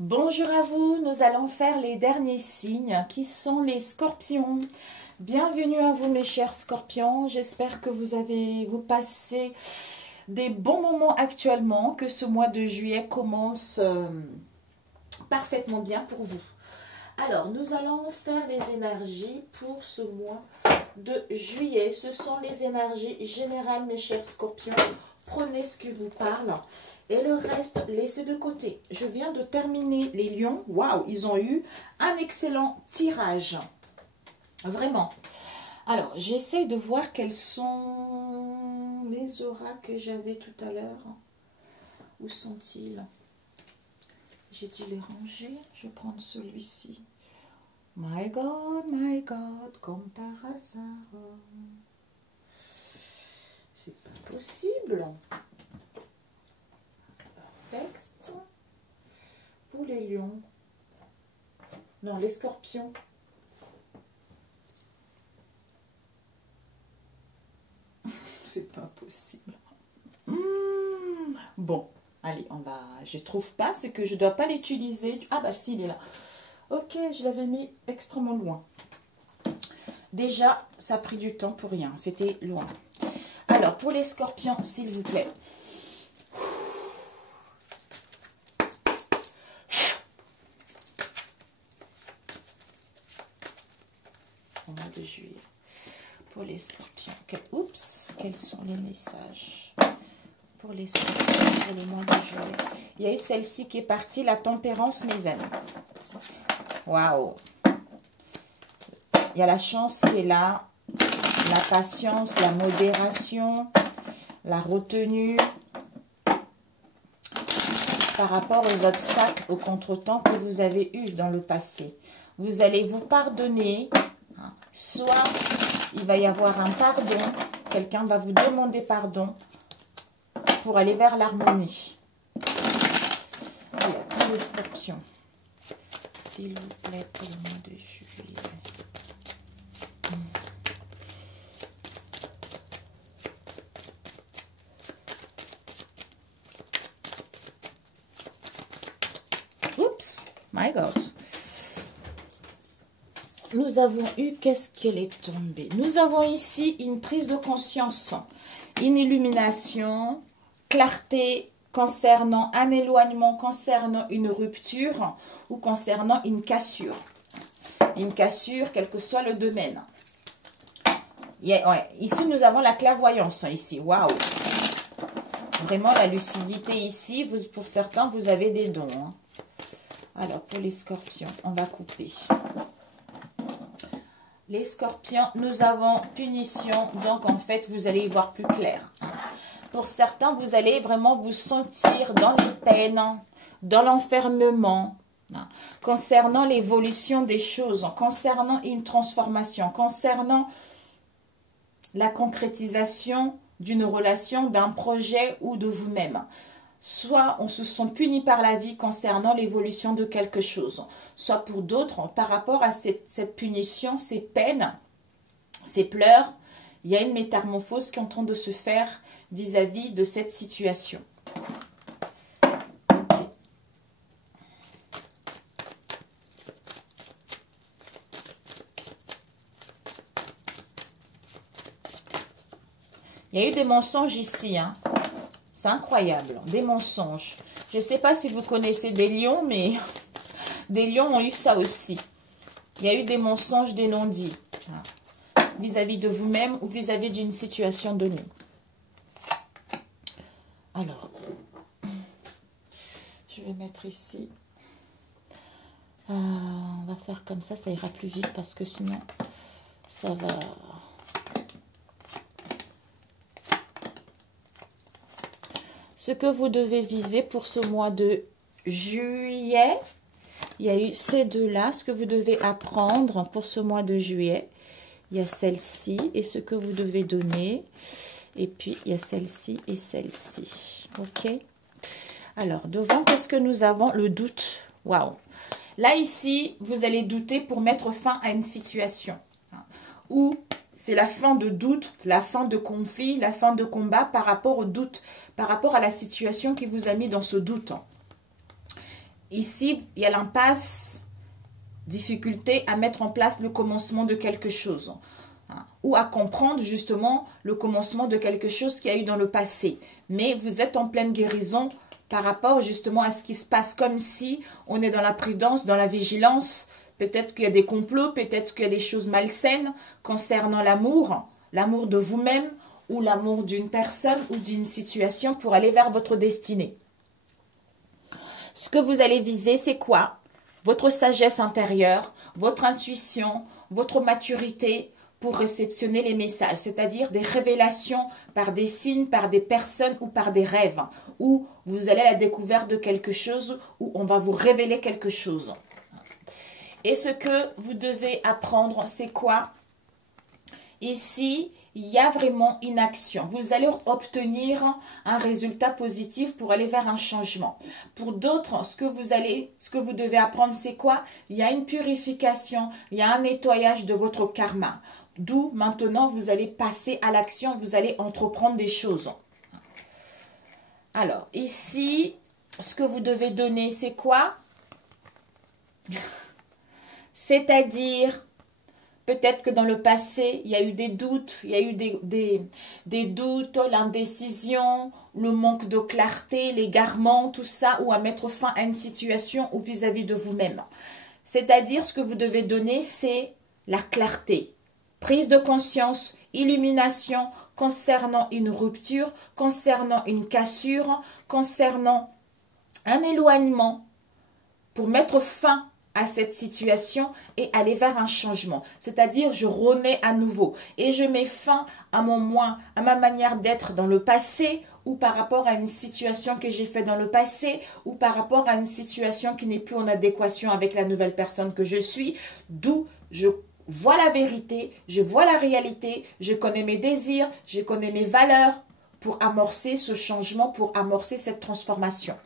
Bonjour à vous, nous allons faire les derniers signes qui sont les scorpions. Bienvenue à vous mes chers scorpions, j'espère que vous passez des bons moments actuellement, que ce mois de juillet commence parfaitement bien pour vous. Alors, nous allons faire les énergies pour ce mois de juillet. Ce sont les énergies générales mes chers scorpions. Prenez ce qui vous parle. Et le reste, laissez de côté. Je viens de terminer les lions. Waouh, ils ont eu un excellent tirage. Vraiment. Alors, j'essaie de voir quels sont les auras que j'avais tout à l'heure. Où sont-ils? J'ai dû les ranger. Je vais prendre celui-ci. My God, comme par hasard. C'est pas possible. Texte pour les lions. Non, les scorpions. C'est pas possible. Bon, allez, on va. Je trouve pas, c'est que je dois pas l'utiliser. Ah bah si, il est là. Ok, je l'avais mis extrêmement loin. Déjà, ça a pris du temps pour rien. C'était loin. Alors, pour les scorpions, s'il vous plaît. Au mois de juillet. Pour les scorpions. Oups, quels sont les messages pour les scorpions pour le mois de juillet? Il y a eu celle-ci qui est partie, la tempérance, mes amis. Waouh! Il y a la chance qui est là, la patience, la modération, la retenue par rapport aux obstacles, aux contretemps que vous avez eus dans le passé. Vous allez vous pardonner, soit il va y avoir un pardon, quelqu'un va vous demander pardon pour aller vers l'harmonie. Alors, pour les scorpions, s'il vous plaît, pour le mois de juillet. Oups, my God. Nous avons eu, qu'est-ce qu'elle est tombée? Nous avons ici une prise de conscience, une illumination, clarté concernant un éloignement, concernant une rupture ou concernant une cassure. Une cassure, quel que soit le domaine. Ici, nous avons la clairvoyance. Ici, waouh! Vraiment, la lucidité ici, pour certains, vous avez des dons. Hein. Alors, pour les scorpions, on va couper. Les scorpions, nous avons punition. Donc, en fait, vous allez y voir plus clair. Pour certains, vous allez vraiment vous sentir dans les peines, dans l'enfermement, concernant l'évolution des choses, concernant une transformation, concernant la concrétisation d'une relation, d'un projet ou de vous-même. Soit on se sent puni par la vie concernant l'évolution de quelque chose, soit pour d'autres, par rapport à cette punition, ces peines, ces pleurs, il y a une métamorphose qui est en train de se faire vis-à-vis de cette situation. Okay. Il y a eu des mensonges ici, hein. C'est incroyable, des mensonges. Je ne sais pas si vous connaissez des lions, mais des lions ont eu ça aussi. Il y a eu des mensonges, des non-dits, vis-à-vis de vous-même ou vis-à-vis d'une situation donnée. Alors, je vais mettre ici. On va faire comme ça ira plus vite parce que sinon, ça va... Ce que vous devez viser pour ce mois de juillet, il y a eu ces deux-là, ce que vous devez apprendre pour ce mois de juillet. Il y a celle-ci et ce que vous devez donner. Et puis, il y a celle-ci et celle-ci. OK? Alors, devant, qu'est-ce que nous avons? Le doute. Waouh! Là, ici, vous allez douter pour mettre fin à une situation. Ou c'est la fin de doute, la fin de conflit, la fin de combat par rapport au doute, par rapport à la situation qui vous a mis dans ce doute. ici, il y a l'impasse, difficulté à mettre en place le commencement de quelque chose. Ou à comprendre justement le commencement de quelque chose qu'il y a eu dans le passé. Mais vous êtes en pleine guérison par rapport justement à ce qui se passe, comme si on est dans la prudence, dans la vigilance. Peut-être qu'il y a des complots, peut-être qu'il y a des choses malsaines concernant l'amour, l'amour de vous-même ou l'amour d'une personne ou d'une situation pour aller vers votre destinée. Ce que vous allez viser, c'est quoi? Votre sagesse intérieure, votre intuition, votre maturité, pour réceptionner les messages, c'est-à-dire des révélations par des signes, par des personnes ou par des rêves, où vous allez à la découverte de quelque chose, où on va vous révéler quelque chose. Et ce que vous devez apprendre, c'est quoi? Ici, il y a vraiment une action. Vous allez obtenir un résultat positif pour aller vers un changement. Pour d'autres, ce que vous devez apprendre, c'est quoi? Il y a une purification, il y a un nettoyage de votre karma. D'où maintenant, vous allez passer à l'action, vous allez entreprendre des choses. Alors, ici, ce que vous devez donner, c'est quoi? C'est-à-dire, peut-être que dans le passé, il y a eu des doutes, il y a eu des doutes, l'indécision, le manque de clarté, l'égarement, tout ça, ou à mettre fin à une situation ou vis-à-vis de vous-même. C'est-à-dire, ce que vous devez donner, c'est la clarté. Prise de conscience, illumination concernant une rupture, concernant une cassure, concernant un éloignement pour mettre fin à cette situation et aller vers un changement. C'est-à-dire, je renais à nouveau et je mets fin à à ma manière d'être dans le passé ou par rapport à une situation que j'ai fait dans le passé ou par rapport à une situation qui n'est plus en adéquation avec la nouvelle personne que je suis, d'où je vois la vérité, je vois la réalité, je connais mes désirs, je connais mes valeurs pour amorcer ce changement, pour amorcer cette transformation.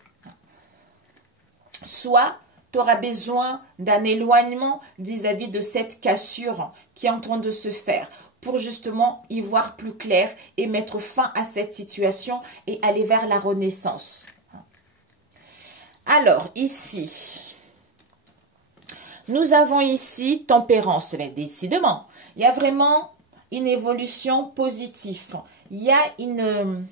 Soit tu auras besoin d'un éloignement vis-à-vis de cette cassure qui est en train de se faire pour justement y voir plus clair et mettre fin à cette situation et aller vers la renaissance. Alors, ici, nous avons ici tempérance. Mais décidément, il y a vraiment une évolution positive. Il y a une...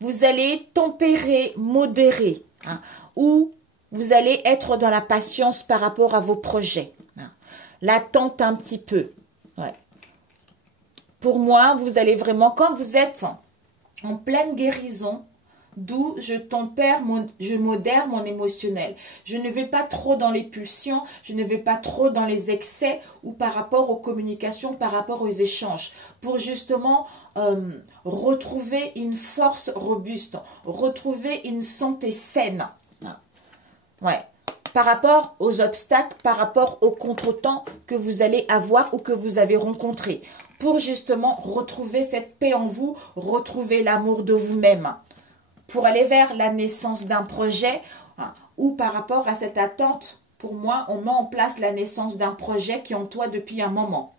Vous allez tempérer, modérer, ou vous allez être dans la patience par rapport à vos projets. L'attente un petit peu. Ouais. Pour moi, vous allez vraiment, quand vous êtes en pleine guérison, d'où je tempère, je modère mon émotionnel. Je ne vais pas trop dans les pulsions, je ne vais pas trop dans les excès ou par rapport aux communications, par rapport aux échanges. Pour justement retrouver une force robuste, retrouver une santé saine. Ouais. Par rapport aux obstacles, par rapport aux contretemps que vous allez avoir ou que vous avez rencontrés. Pour justement retrouver cette paix en vous, retrouver l'amour de vous-même. Pour aller vers la naissance d'un projet ou par rapport à cette attente, pour moi, on met en place la naissance d'un projet qui est en toi depuis un moment.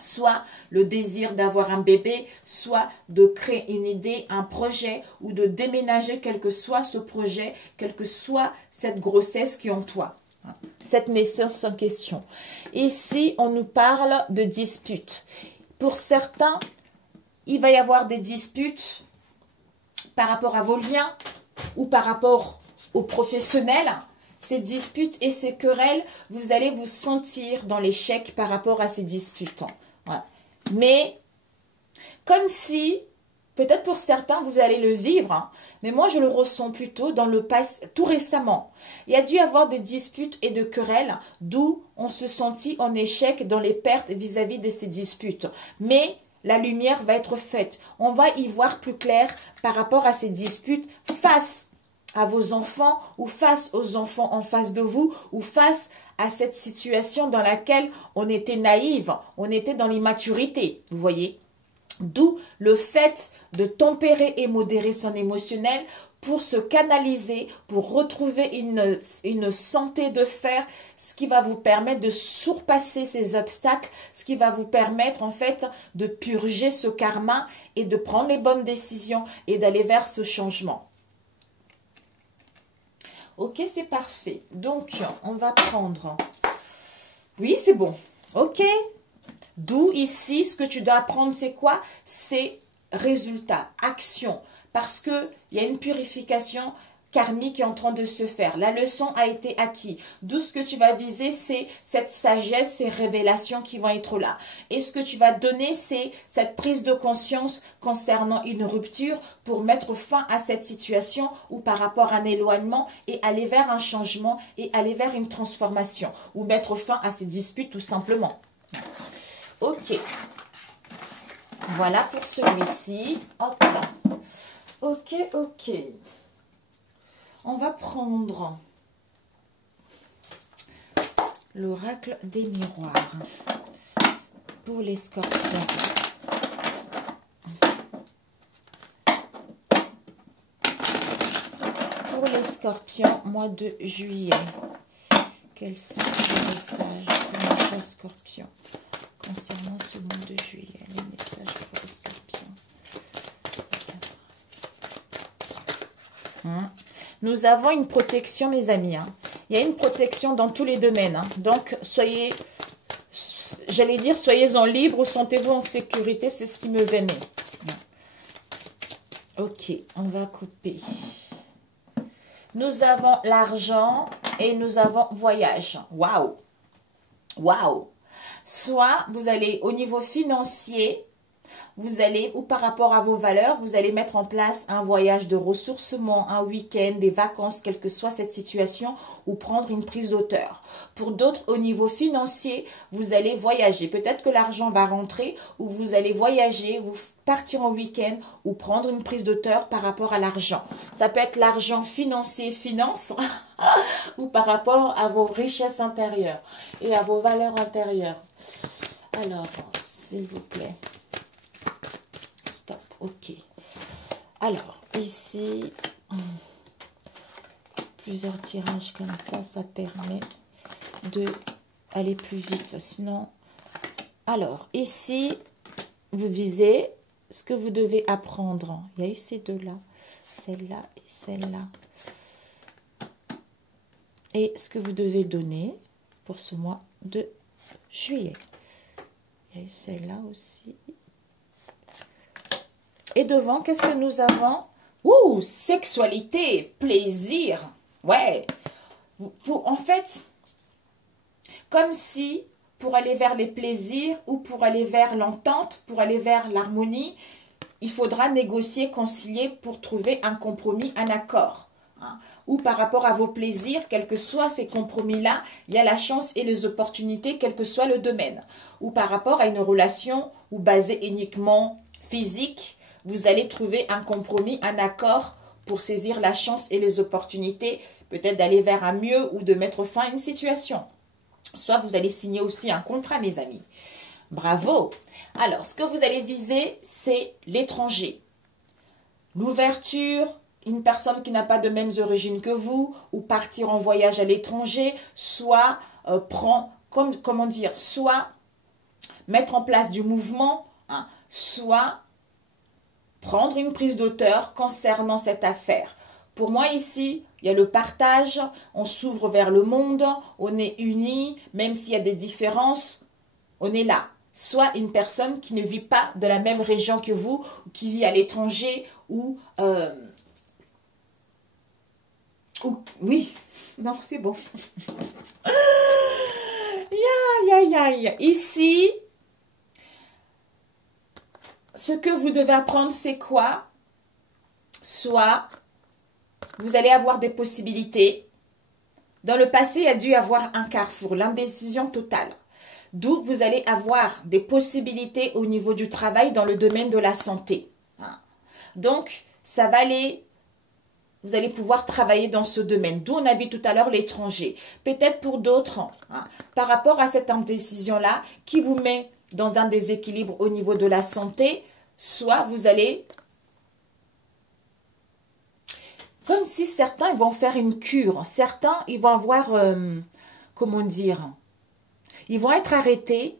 Soit le désir d'avoir un bébé, soit de créer une idée, un projet ou de déménager quel que soit ce projet, quelle que soit cette grossesse qui est en toi. Cette naissance en question. Ici, on nous parle de disputes. Pour certains, il va y avoir des disputes par rapport à vos liens ou par rapport aux professionnels. Ces disputes et ces querelles, vous allez vous sentir dans l'échec par rapport à ces disputes. Ouais. Mais comme si, peut-être pour certains, vous allez le vivre, mais moi je le ressens plutôt dans le passé, tout récemment. Il y a dû y avoir des disputes et de querelles, d'où on se sentit en échec dans les pertes vis-à-vis de ces disputes. Mais la lumière va être faite. On va y voir plus clair par rapport à ces disputes face à vos enfants ou face aux enfants en face de vous ou face à cette situation dans laquelle on était naïve, on était dans l'immaturité, vous voyez. D'où le fait de tempérer et modérer son émotionnel pour se canaliser, pour retrouver une santé de fer, ce qui va vous permettre de surpasser ces obstacles, ce qui va vous permettre en fait de purger ce karma et de prendre les bonnes décisions et d'aller vers ce changement. Ok, c'est parfait. Donc, on va prendre... Oui, c'est bon. Ok. D'où ici, ce que tu dois apprendre, c'est quoi? C'est résultat, action. Parce qu'il y a une purification karmique qui est en train de se faire. La leçon a été acquise. D'où ce que tu vas viser, c'est cette sagesse, ces révélations qui vont être là. Et ce que tu vas donner, c'est cette prise de conscience concernant une rupture pour mettre fin à cette situation ou par rapport à un éloignement et aller vers un changement et aller vers une transformation ou mettre fin à ces disputes tout simplement. Ok. Voilà pour celui-ci. Hop là. Ok, ok. On va prendre l'oracle des miroirs pour les scorpions. Pour les scorpions, mois de juillet. Quels sont les messages pour mes chers scorpions concernant ce mois de juillet? Les messages pour les scorpions. Nous avons une protection, mes amis. Il y a une protection dans tous les domaines. Donc, soyez, j'allais dire, soyez-en libres, sentez-vous en sécurité. C'est ce qui me venait. Ok, on va couper. Nous avons l'argent et nous avons voyage. Waouh! Waouh! Soit vous allez au niveau financier, vous allez, ou par rapport à vos valeurs, vous allez mettre en place un voyage de ressourcement, un week-end, des vacances, quelle que soit cette situation, ou prendre une prise d'auteur. Pour d'autres, au niveau financier, vous allez voyager. Peut-être que l'argent va rentrer, ou vous allez voyager, vous partir en week-end, ou prendre une prise d'auteur par rapport à l'argent. Ça peut être l'argent financier, finance, ou par rapport à vos richesses intérieures et à vos valeurs intérieures. Alors, s'il vous plaît. Stop, ok. Alors, ici, plusieurs tirages comme ça permet de aller plus vite. Sinon, alors, ici, vous visez ce que vous devez apprendre. Il y a eu ces deux-là, celle-là et celle-là. Et ce que vous devez donner pour ce mois de juillet. Il y a eu celle-là aussi. Et devant, qu'est-ce que nous avons? Ouh, sexualité, plaisir. Ouais. En fait, comme si pour aller vers les plaisirs ou pour aller vers l'entente, pour aller vers l'harmonie, il faudra négocier, concilier pour trouver un compromis, un accord. Ou par rapport à vos plaisirs, quels que soient ces compromis-là, il y a la chance et les opportunités, quel que soit le domaine. Ou par rapport à une relation ou basée uniquement physique, vous allez trouver un compromis, un accord pour saisir la chance et les opportunités, peut-être d'aller vers un mieux ou de mettre fin à une situation. Soit vous allez signer aussi un contrat, mes amis. Bravo! Alors, ce que vous allez viser, c'est l'étranger. L'ouverture, une personne qui n'a pas de mêmes origines que vous, ou partir en voyage à l'étranger, soit soit mettre en place du mouvement, soit prendre une prise d'auteur concernant cette affaire. Pour moi ici, il y a le partage, on s'ouvre vers le monde, on est unis, même s'il y a des différences, on est là. Soit une personne qui ne vit pas de la même région que vous, qui vit à l'étranger, ou oui, non, c'est bon. Ici, ce que vous devez apprendre, c'est quoi? Soit vous allez avoir des possibilités. Dans le passé, il y a dû y avoir un carrefour, l'indécision totale. D'où vous allez avoir des possibilités au niveau du travail dans le domaine de la santé. Donc, ça va aller, vous allez pouvoir travailler dans ce domaine. D'où on a vu tout à l'heure l'étranger. Peut-être pour d'autres, par rapport à cette indécision-là, qui vous met dans un déséquilibre au niveau de la santé, soit vous allez, comme si certains ils vont faire une cure, certains ils vont avoir, comment dire, ils vont être arrêtés,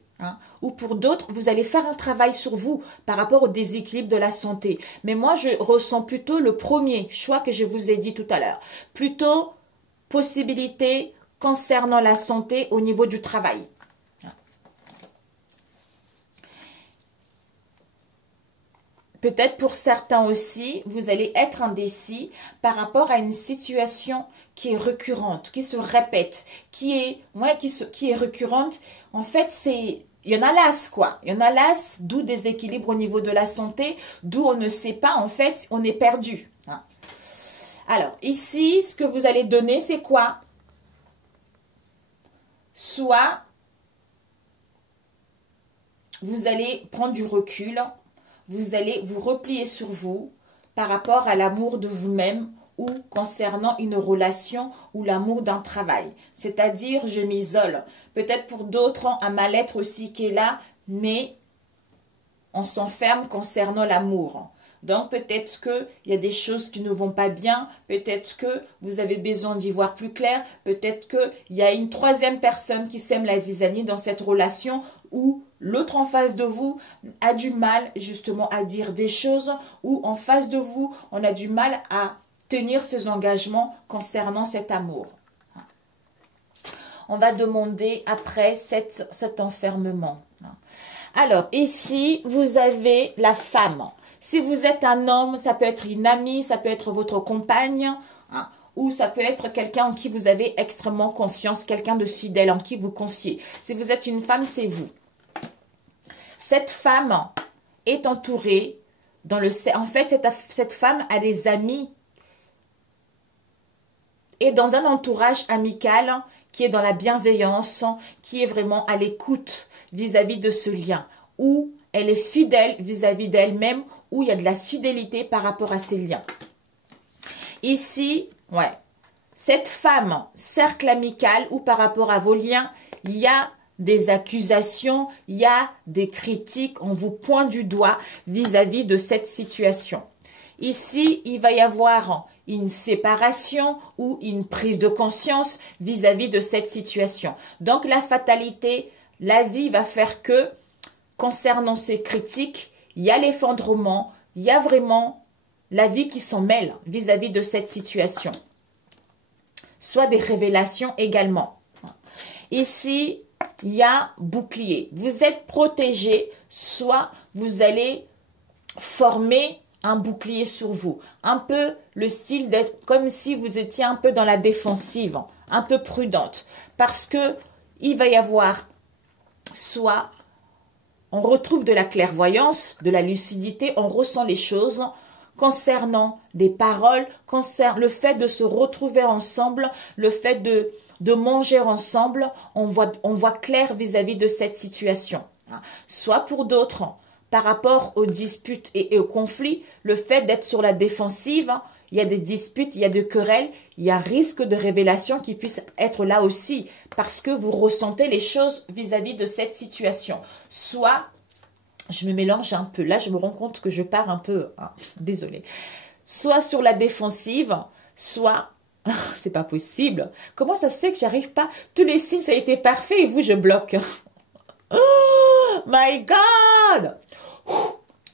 ou pour d'autres, vous allez faire un travail sur vous par rapport au déséquilibre de la santé. Mais moi, je ressens plutôt le premier choix que je vous ai dit tout à l'heure. Plutôt possibilités concernant la santé au niveau du travail. Peut-être pour certains aussi, vous allez être indécis par rapport à une situation qui est récurrente, qui se répète, qui est récurrente. En fait, il y en a las, quoi. Il y en a las, d'où des équilibres au niveau de la santé, d'où on ne sait pas, en fait, on est perdu. Alors, ici, ce que vous allez donner, c'est quoi? Soit, vous allez prendre du recul, vous allez vous replier sur vous par rapport à l'amour de vous-même ou concernant une relation ou l'amour d'un travail. C'est-à-dire, je m'isole. Peut-être pour d'autres, un mal-être aussi qui est là, mais on s'enferme concernant l'amour. Donc, peut-être qu'il y a des choses qui ne vont pas bien, peut-être que vous avez besoin d'y voir plus clair, peut-être qu'il y a une troisième personne qui sème la zizanie dans cette relation où l'autre en face de vous a du mal justement à dire des choses, ou en face de vous, on a du mal à tenir ses engagements concernant cet amour. On va demander après cet enfermement. Alors, ici, vous avez la femme. Si vous êtes un homme, ça peut être une amie, ça peut être votre compagne, ou ça peut être quelqu'un en qui vous avez extrêmement confiance, quelqu'un de fidèle en qui vous confiez. Si vous êtes une femme, c'est vous. Cette femme est entourée, en fait, cette femme a des amis et dans un entourage amical qui est dans la bienveillance, qui est vraiment à l'écoute vis-à-vis de ce lien, où elle est fidèle vis-à-vis d'elle-même, où il y a de la fidélité par rapport à ces liens. Ici, cette femme, cercle amical, ou par rapport à vos liens, il y a des accusations, il y a des critiques, on vous pointe du doigt vis-à-vis de cette situation. Ici, il va y avoir une séparation ou une prise de conscience vis-à-vis de cette situation. Donc, la fatalité, la vie va faire que, concernant ces critiques, il y a l'effondrement, il y a vraiment la vie qui s'en mêle vis-à-vis de cette situation. Soit des révélations également. Ici, il y a bouclier. Vous êtes protégé, soit vous allez former un bouclier sur vous. Un peu le style d'être comme si vous étiez un peu dans la défensive, un peu prudente. Parce que il va y avoir soit on retrouve de la clairvoyance, de la lucidité, on ressent les choses concernant des paroles, concernant le fait de se retrouver ensemble, le fait de manger ensemble, on voit clair vis-à-vis de cette situation. Soit pour d'autres, par rapport aux disputes et aux conflits, le fait d'être sur la défensive, il y a des disputes, il y a des querelles, il y a risque de révélation qui puisse être là aussi, parce que vous ressentez les choses vis-à-vis de cette situation. Soit, je me mélange un peu, là je me rends compte que je pars un peu, désolée. Soit sur la défensive, soit, c'est pas possible. Comment ça se fait que j'arrive pas? Tous les signes, ça a été parfait et vous, je bloque. Oh my God!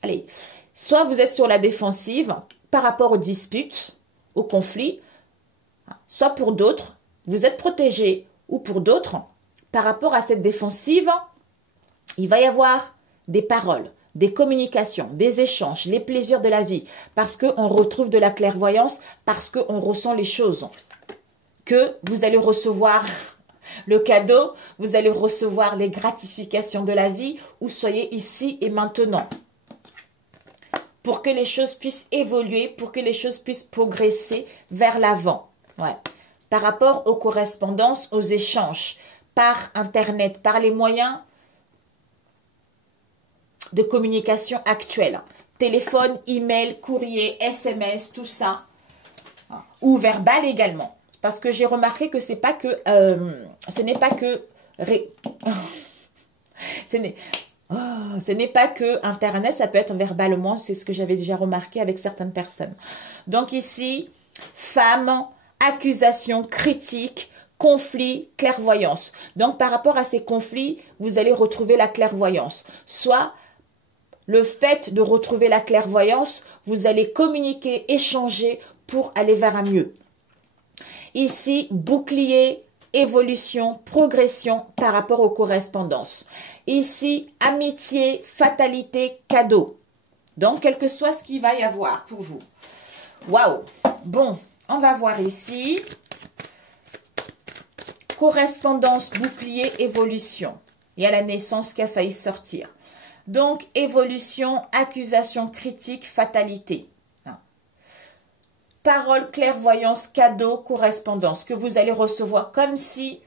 Allez, soit vous êtes sur la défensive par rapport aux disputes, aux conflits, soit pour d'autres, vous êtes protégé, ou pour d'autres, par rapport à cette défensive, il va y avoir des paroles, des communications, des échanges, les plaisirs de la vie, parce qu'on retrouve de la clairvoyance, parce qu'on ressent les choses, que vous allez recevoir le cadeau, vous allez recevoir les gratifications de la vie, ou soyez ici et maintenant. Pour que les choses puissent évoluer, pour que les choses puissent progresser vers l'avant. Par rapport aux correspondances, aux échanges, par Internet, par les moyens de communication actuels. Téléphone, email, courrier, SMS, tout ça. Ou verbal également. Parce que j'ai remarqué que ce n'est pas que... ce n'est pas que Internet, ça peut être verbalement, c'est ce que j'avais déjà remarqué avec certaines personnes. Donc ici, femme, accusation, critique, conflit, clairvoyance. Donc par rapport à ces conflits, vous allez retrouver la clairvoyance. Soit le fait de retrouver la clairvoyance, vous allez communiquer, échanger pour aller vers un mieux. Ici, bouclier, évolution, progression par rapport aux correspondances. Ici, amitié, fatalité, cadeau. Donc, quel que soit ce qu'il va y avoir pour vous. Waouh! Bon, on va voir ici. Correspondance, bouclier, évolution. Il y a la naissance qui a failli sortir. Donc, évolution, accusation, critique, fatalité. Parole, clairvoyance, cadeau, correspondance que vous allez recevoir comme si,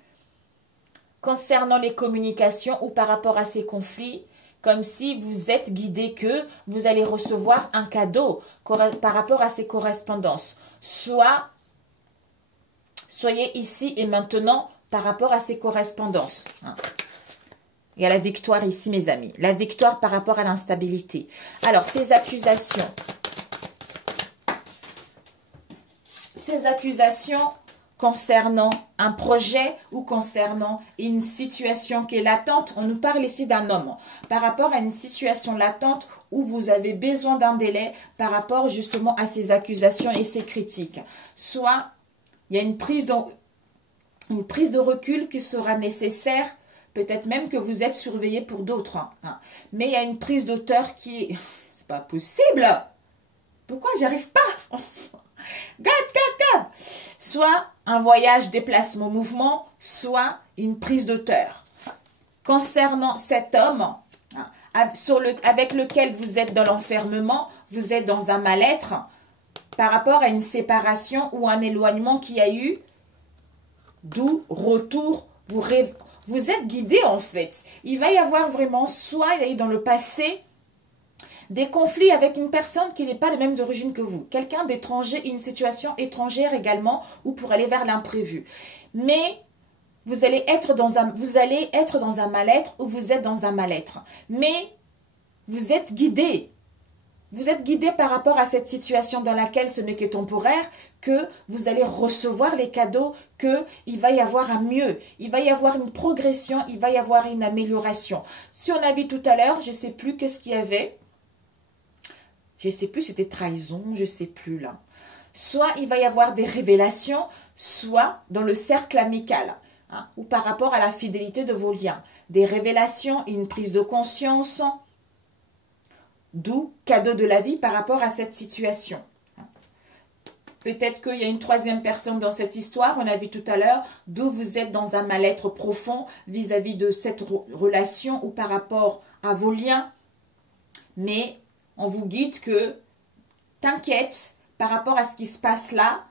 concernant les communications ou par rapport à ces conflits, comme si vous êtes guidé que vous allez recevoir un cadeau par rapport à ces correspondances. Soit, soyez ici et maintenant par rapport à ces correspondances. Il y a la victoire ici, mes amis. La victoire par rapport à l'instabilité. Alors, ces accusations concernant un projet ou concernant une situation qui est latente, on nous parle ici d'un homme, par rapport à une situation latente où vous avez besoin d'un délai par rapport justement à ces accusations et ces critiques. Soit il y a une prise de recul qui sera nécessaire, peut-être même que vous êtes surveillé pour d'autres. Mais il y a une prise d'auteur qui... C'est pas possible. Pourquoi j'arrive pas? Soit un voyage, déplacement, mouvement, soit une prise d'auteur. Concernant cet homme avec lequel vous êtes dans l'enfermement, vous êtes dans un mal-être par rapport à une séparation ou un éloignement qu'il y a eu, d'où retour, vous êtes guidé en fait. Il va y avoir vraiment, soit il y a eu dans le passé, des conflits avec une personne qui n'est pas des mêmes origines que vous. Quelqu'un d'étranger, une situation étrangère également, ou pour aller vers l'imprévu. Mais vous allez être dans un mal-être ou vous êtes dans un mal-être. Mais vous êtes guidé. Vous êtes guidé par rapport à cette situation dans laquelle ce n'est que temporaire, que vous allez recevoir les cadeaux, qu'il va y avoir un mieux, il va y avoir une progression, il va y avoir une amélioration. Si on a vu tout à l'heure, je ne sais plus qu'est-ce qu'il y avait. Je ne sais plus, c'était trahison, je ne sais plus là. Soit il va y avoir des révélations, soit dans le cercle amical, ou par rapport à la fidélité de vos liens. Des révélations, une prise de conscience, d'où cadeau de la vie par rapport à cette situation. Peut-être qu'il y a une troisième personne dans cette histoire, on a vu tout à l'heure, d'où vous êtes dans un mal-être profond vis-à-vis de cette relation ou par rapport à vos liens. Mais on vous guide que t'inquiète par rapport à ce qui se passe là,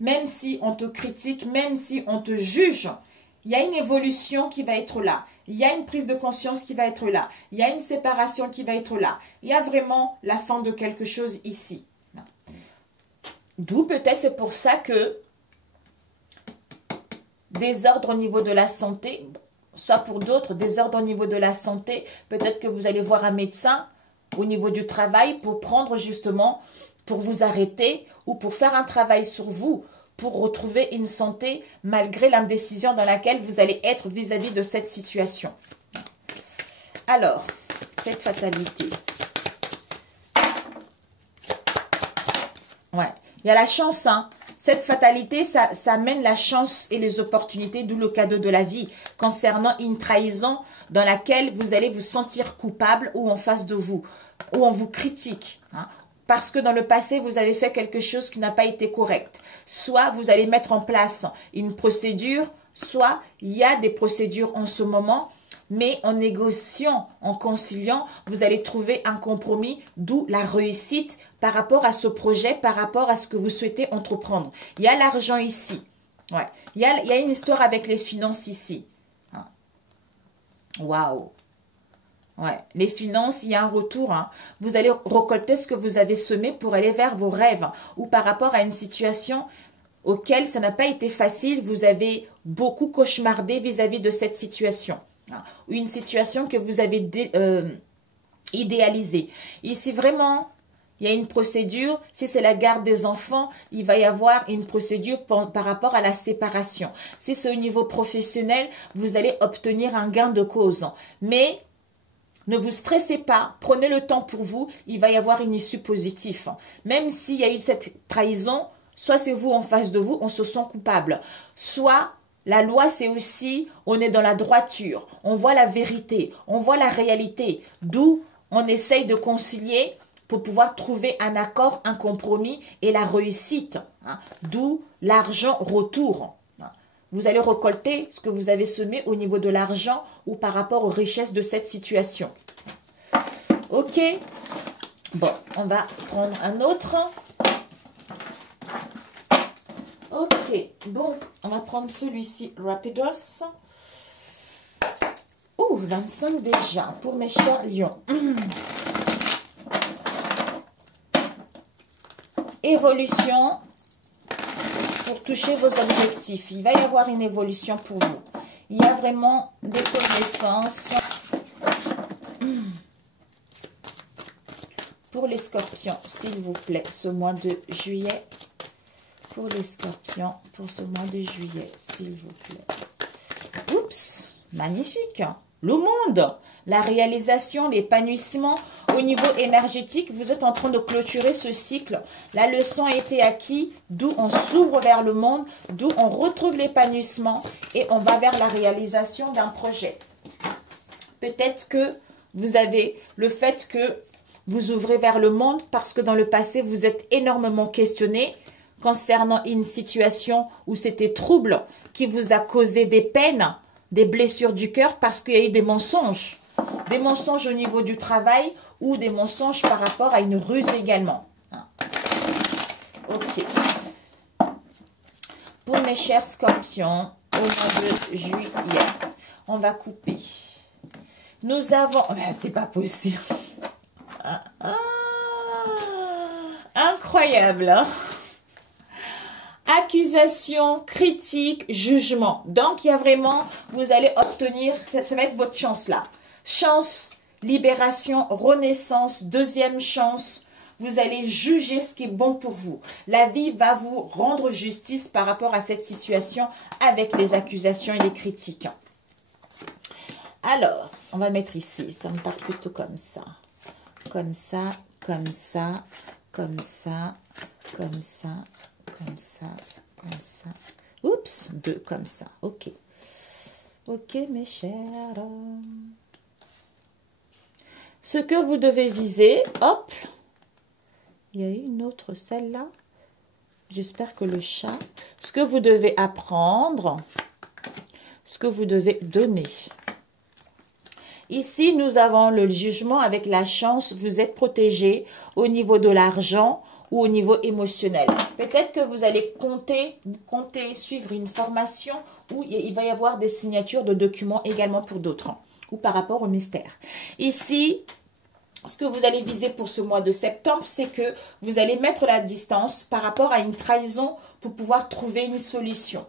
même si on te critique, même si on te juge, il y a une évolution qui va être là. Il y a une prise de conscience qui va être là. Il y a une séparation qui va être là. Il y a vraiment la fin de quelque chose ici. D'où peut-être c'est pour ça que désordre au niveau de la santé, soit pour d'autres, désordre au niveau de la santé, peut-être que vous allez voir un médecin au niveau du travail pour prendre justement, pour vous arrêter ou pour faire un travail sur vous, pour retrouver une santé malgré l'indécision dans laquelle vous allez être vis-à-vis de cette situation. Alors, cette fatalité. Ouais, il y a la chance, hein. Cette fatalité, ça amène la chance et les opportunités, d'où le cadeau de la vie, concernant une trahison dans laquelle vous allez vous sentir coupable ou en face de vous, ou on vous critique, parce que dans le passé, vous avez fait quelque chose qui n'a pas été correct. Soit vous allez mettre en place une procédure, soit il y a des procédures en ce moment, mais en négociant, en conciliant, vous allez trouver un compromis, d'où la réussite par rapport à ce projet, par rapport à ce que vous souhaitez entreprendre. Il y a l'argent ici. Ouais. Il y a une histoire avec les finances ici. Waouh! Ouais. Les finances, il y a un retour. Vous allez récolter ce que vous avez semé pour aller vers vos rêves. Ou par rapport à une situation auquel ça n'a pas été facile, vous avez beaucoup cauchemardé vis-à-vis de cette situation. Une situation que vous avez idéalisée. Ici, vraiment, il y a une procédure. Si c'est la garde des enfants, il va y avoir une procédure par rapport à la séparation. Si c'est au niveau professionnel, vous allez obtenir un gain de cause. Mais ne vous stressez pas, prenez le temps pour vous, il va y avoir une issue positive. Même s'il y a eu cette trahison, soit c'est vous en face de vous, on se sent coupable. Soit la loi, c'est aussi, on est dans la droiture, on voit la vérité, on voit la réalité, d'où on essaye de concilier pour pouvoir trouver un accord, un compromis et la réussite, hein, d'où l'argent retour. Vous allez récolter ce que vous avez semé au niveau de l'argent ou par rapport aux richesses de cette situation. Ok? Bon, on va prendre un autre. Ok, bon, on va prendre celui-ci, Rapidos. Ouh, 25 déjà, pour mes chers lions. Évolution pour toucher vos objectifs. Il va y avoir une évolution pour vous. Il y a vraiment des connaissances. Pour les scorpions, s'il vous plaît, ce mois de juillet. Pour les scorpions, pour ce mois de juillet, s'il vous plaît. Oups, magnifique. Le monde, la réalisation, l'épanouissement au niveau énergétique. Vous êtes en train de clôturer ce cycle. La leçon a été acquise, d'où on s'ouvre vers le monde, d'où on retrouve l'épanouissement et on va vers la réalisation d'un projet. Peut-être que vous avez le fait que vous ouvrez vers le monde parce que dans le passé, vous êtes énormément questionné concernant une situation où c'était trouble qui vous a causé des peines, des blessures du cœur parce qu'il y a eu des mensonges au niveau du travail ou des mensonges par rapport à une ruse également. Ok. Pour mes chers scorpions, au mois de juillet, on va couper. Nous avons... Oh, c'est pas possible. Incroyable, hein? Accusation, critique, jugement. Donc, il y a vraiment, vous allez obtenir, ça va être votre chance là. Chance, libération, renaissance, deuxième chance. Vous allez juger ce qui est bon pour vous. La vie va vous rendre justice par rapport à cette situation avec les accusations et les critiques. Alors, on va mettre ici. Ça me part plutôt comme ça. Comme ça, comme ça, comme ça, comme ça. Comme ça, comme ça. Oups, deux comme ça. Ok. Ok, mes chers. Ce que vous devez viser, hop. Il y a une autre, celle-là. J'espère que le chat. Ce que vous devez apprendre, ce que vous devez donner. Ici, nous avons le jugement avec la chance. Vous êtes protégé au niveau de l'argent ou au niveau émotionnel. Peut-être que vous allez compter, suivre une formation où il va y avoir des signatures de documents également pour d'autres, ou par rapport au mystère. Ici, ce que vous allez viser pour ce mois de septembre, c'est que vous allez mettre la distance par rapport à une trahison pour pouvoir trouver une solution.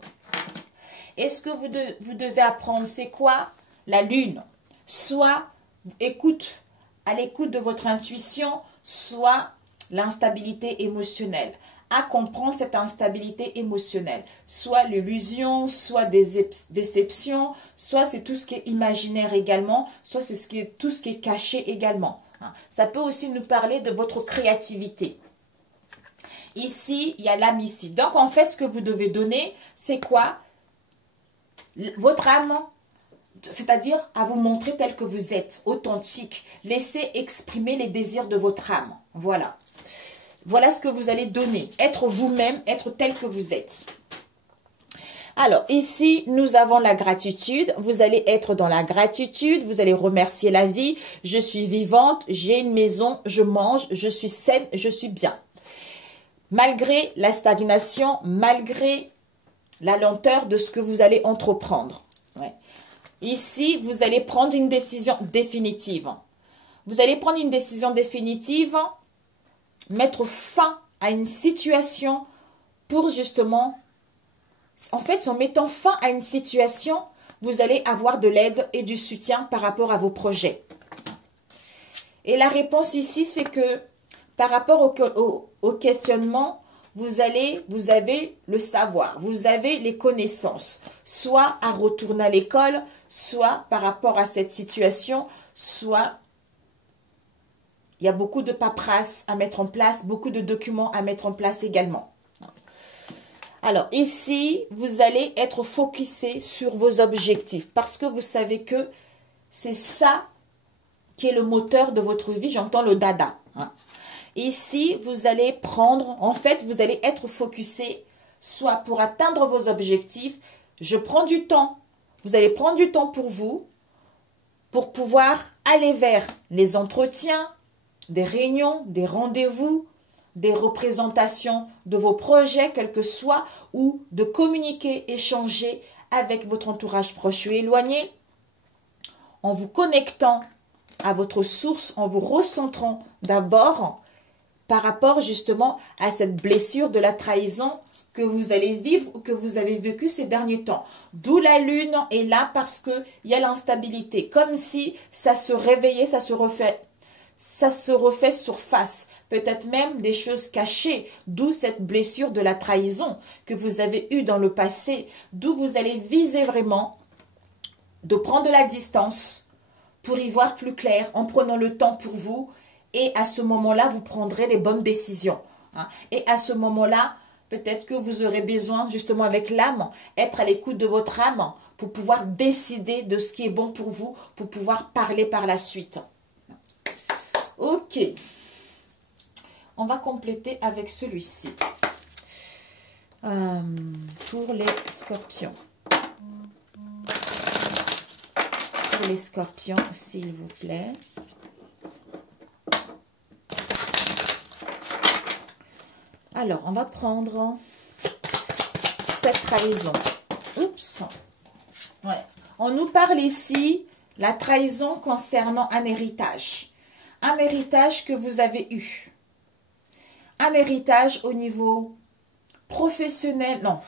Et ce que vous devez apprendre, c'est quoi? La lune. Soit à l'écoute de votre intuition, soit l'instabilité émotionnelle, à comprendre cette instabilité émotionnelle, soit l'illusion, soit des déceptions, soit c'est tout ce qui est imaginaire également, soit c'est tout ce qui est caché également. Ça peut aussi nous parler de votre créativité. Ici, il y a l'âme ici. Donc, en fait, ce que vous devez donner, c'est quoi? Votre âme, c'est-à-dire à vous montrer tel que vous êtes, authentique. Laissez exprimer les désirs de votre âme. Voilà. Voilà ce que vous allez donner. Être vous-même, être tel que vous êtes. Alors, ici, nous avons la gratitude. Vous allez être dans la gratitude. Vous allez remercier la vie. Je suis vivante, j'ai une maison, je mange, je suis saine, je suis bien. Malgré la stagnation, malgré la lenteur de ce que vous allez entreprendre. Ouais. Ici, vous allez prendre une décision définitive. Vous allez prendre une décision définitive, mettre fin à une situation pour justement... En fait, en mettant fin à une situation, vous allez avoir de l'aide et du soutien par rapport à vos projets. Et la réponse ici, c'est que par rapport au questionnement, vous avez le savoir, vous avez les connaissances, soit à retourner à l'école, soit par rapport à cette situation, soit il y a beaucoup de paperasse à mettre en place, beaucoup de documents à mettre en place également. Alors, ici, vous allez être focusé sur vos objectifs parce que vous savez que c'est ça qui est le moteur de votre vie. J'entends le dada. Hein. Ici, vous allez prendre, en fait, vous allez être focusé soit pour atteindre vos objectifs. Je prends du temps. Vous allez prendre du temps pour vous, pour pouvoir aller vers les entretiens, des réunions, des rendez-vous, des représentations de vos projets, quels que soient, ou de communiquer, échanger avec votre entourage proche ou éloigné, en vous connectant à votre source, en vous recentrant d'abord par rapport justement à cette blessure de la trahison que vous allez vivre ou que vous avez vécu ces derniers temps. D'où la lune est là parce qu'il y a l'instabilité, comme si ça se réveillait, ça se refait surface. Peut-être même des choses cachées, d'où cette blessure de la trahison que vous avez eue dans le passé, d'où vous allez viser vraiment de prendre de la distance pour y voir plus clair en prenant le temps pour vous et à ce moment-là, vous prendrez les bonnes décisions. Hein. Et à ce moment-là, peut-être que vous aurez besoin justement avec l'âme, être à l'écoute de votre âme pour pouvoir décider de ce qui est bon pour vous, pour pouvoir parler par la suite. Ok. On va compléter avec celui-ci. Pour les scorpions. Pour les scorpions, s'il vous plaît. Alors, on va prendre cette trahison. Oups. Ouais. On nous parle ici la trahison concernant un héritage. Un héritage que vous avez eu. Un héritage au niveau professionnel, non.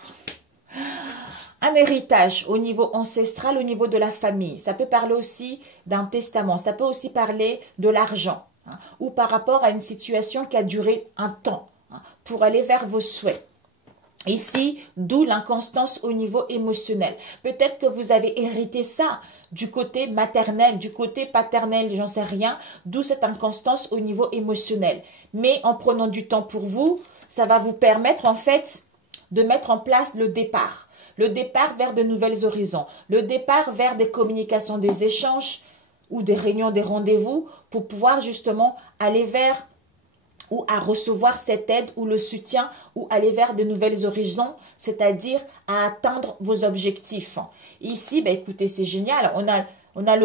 Un héritage au niveau ancestral, au niveau de la famille. Ça peut parler aussi d'un testament. Ça peut aussi parler de l'argent. Hein, ou par rapport à une situation qui a duré un temps. Hein, pour aller vers vos souhaits. Ici, d'où l'inconstance au niveau émotionnel. Peut-être que vous avez hérité ça du côté maternel, du côté paternel, j'en sais rien, d'où cette inconstance au niveau émotionnel. Mais en prenant du temps pour vous, ça va vous permettre en fait de mettre en place le départ. Le départ vers de nouvelles horizons. Le départ vers des communications, des échanges ou des réunions, des rendez-vous pour pouvoir justement aller vers ou à recevoir cette aide ou le soutien ou aller vers de nouvelles horizons, c'est-à-dire à atteindre vos objectifs. Ici, ben, écoutez, c'est génial. On a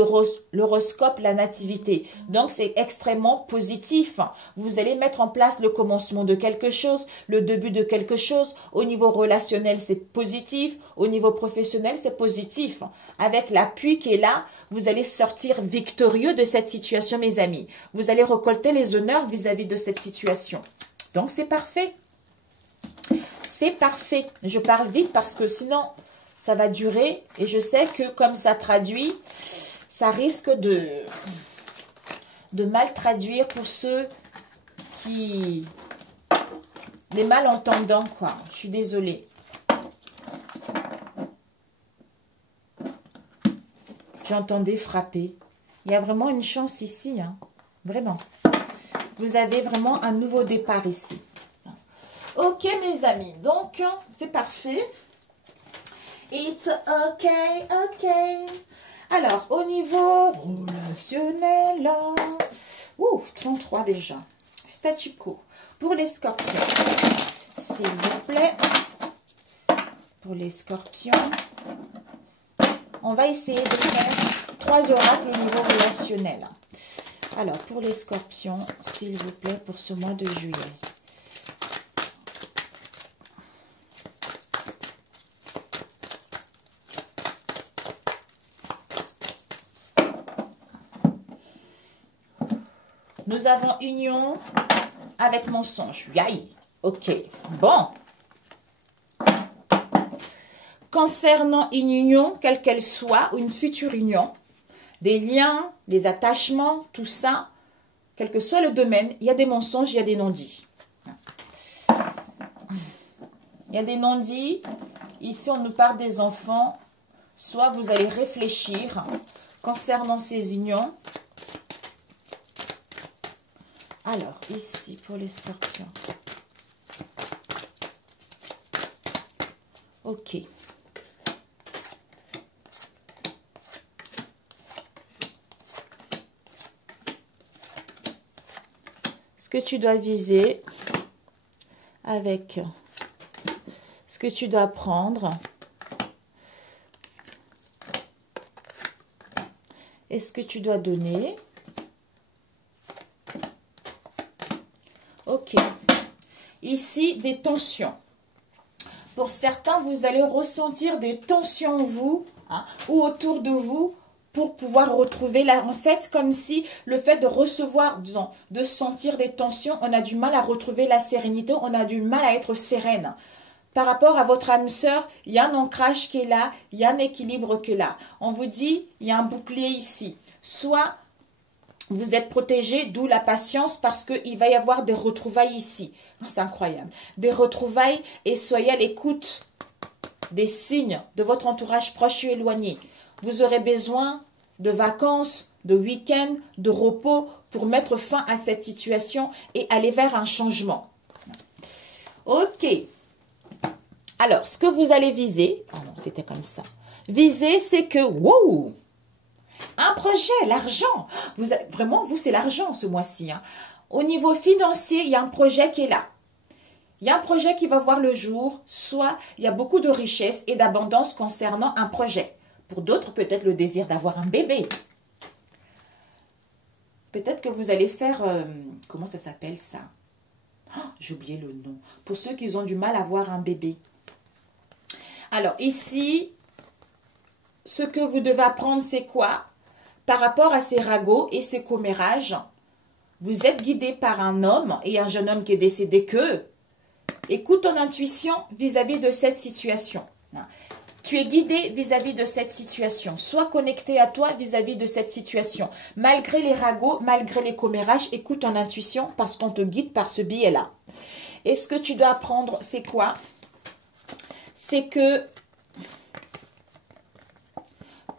l'horoscope, la nativité. Donc, c'est extrêmement positif. Vous allez mettre en place le commencement de quelque chose, le début de quelque chose. Au niveau relationnel, c'est positif. Au niveau professionnel, c'est positif. Avec l'appui qui est là, vous allez sortir victorieux de cette situation, mes amis. Vous allez récolter les honneurs vis-à-vis de cette situation. Donc, c'est parfait. C'est parfait. Je parle vite parce que sinon, ça va durer. Et je sais que comme ça traduit, ça risque de mal traduire pour ceux qui... les malentendants, quoi. Je suis désolée. J'entendais frapper. Il y a vraiment une chance ici, hein. Vraiment. Vous avez vraiment un nouveau départ ici. Ok, mes amis. Donc, c'est parfait. It's okay, okay. Alors, au niveau relationnel, 33 déjà. Statu quo. Pour les scorpions, s'il vous plaît. Pour les scorpions, on va essayer de faire 3 oracles au niveau relationnel. Alors, pour les scorpions, s'il vous plaît, pour ce mois de juillet. Nous avons union avec mensonge. Aïe. Ok. Bon. Concernant une union, quelle qu'elle soit, ou une future union, des liens, des attachements, tout ça, quel que soit le domaine, il y a des mensonges, il y a des non-dits. Il y a des non-dits. Ici, on nous parle des enfants. Soit vous allez réfléchir concernant ces unions. Alors, ici, pour les scorpions. Ok. Ce que tu dois viser avec ce que tu dois prendre et ce que tu dois donner. Ok. Ici, des tensions. Pour certains, vous allez ressentir des tensions en vous ou autour de vous pour pouvoir retrouver, en fait, comme si le fait de recevoir, disons, de sentir des tensions, on a du mal à retrouver la sérénité, on a du mal à être sereine. Par rapport à votre âme sœur, il y a un ancrage qui est là, il y a un équilibre qui est là. On vous dit, il y a un bouclier ici. Soit vous êtes protégé, d'où la patience, parce qu'il va y avoir des retrouvailles ici. C'est incroyable. Des retrouvailles, et soyez à l'écoute des signes de votre entourage proche ou éloigné. Vous aurez besoin de vacances, de week-ends, de repos pour mettre fin à cette situation et aller vers un changement. Ok. Alors, ce que vous allez viser, ah non, c'était comme ça. Viser, c'est que, wow, un projet, l'argent. Vraiment, vous, c'est l'argent ce mois-ci. Hein. Au niveau financier, il y a un projet qui est là. Il y a un projet qui va voir le jour, soit il y a beaucoup de richesse et d'abondance concernant un projet. Pour d'autres, peut-être le désir d'avoir un bébé. Peut-être que vous allez faire, comment ça s'appelle ça? Oh, j'ai oublié le nom. Pour ceux qui ont du mal à avoir un bébé. Alors ici, ce que vous devez apprendre, c'est quoi? Par rapport à ces ragots et ces commérages, vous êtes guidé par un homme et un jeune homme qui est décédé que écoute ton intuition vis-à-vis de cette situation. Tu es guidé vis-à-vis de cette situation. Sois connecté à toi vis-à-vis de cette situation. Malgré les ragots, malgré les commérages, écoute ton intuition parce qu'on te guide par ce biais-là. Et ce que tu dois apprendre, c'est quoi? C'est que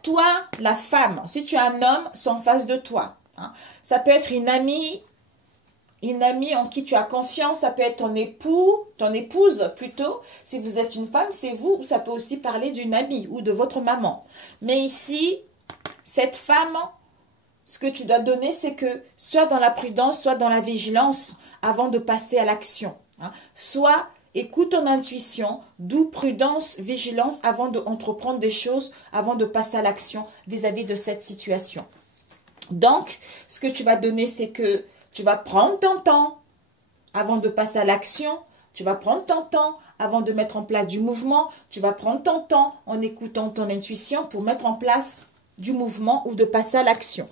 toi, la femme, si tu as un homme, c'est en face de toi. Hein. Ça peut être une amie en qui tu as confiance, ça peut être ton époux, ton épouse plutôt. Si vous êtes une femme, c'est vous, ou ça peut aussi parler d'une amie ou de votre maman. Mais ici, cette femme, ce que tu dois donner, c'est que soit dans la prudence, soit dans la vigilance avant de passer à l'action. Hein. Soit écoute ton intuition, d'où prudence, vigilance avant d'entreprendre des choses, avant de passer à l'action vis-à-vis de cette situation. Donc, ce que tu vas donner, c'est que tu vas prendre ton temps avant de passer à l'action. Tu vas prendre ton temps avant de mettre en place du mouvement. Tu vas prendre ton temps en écoutant ton intuition pour mettre en place du mouvement ou de passer à l'action.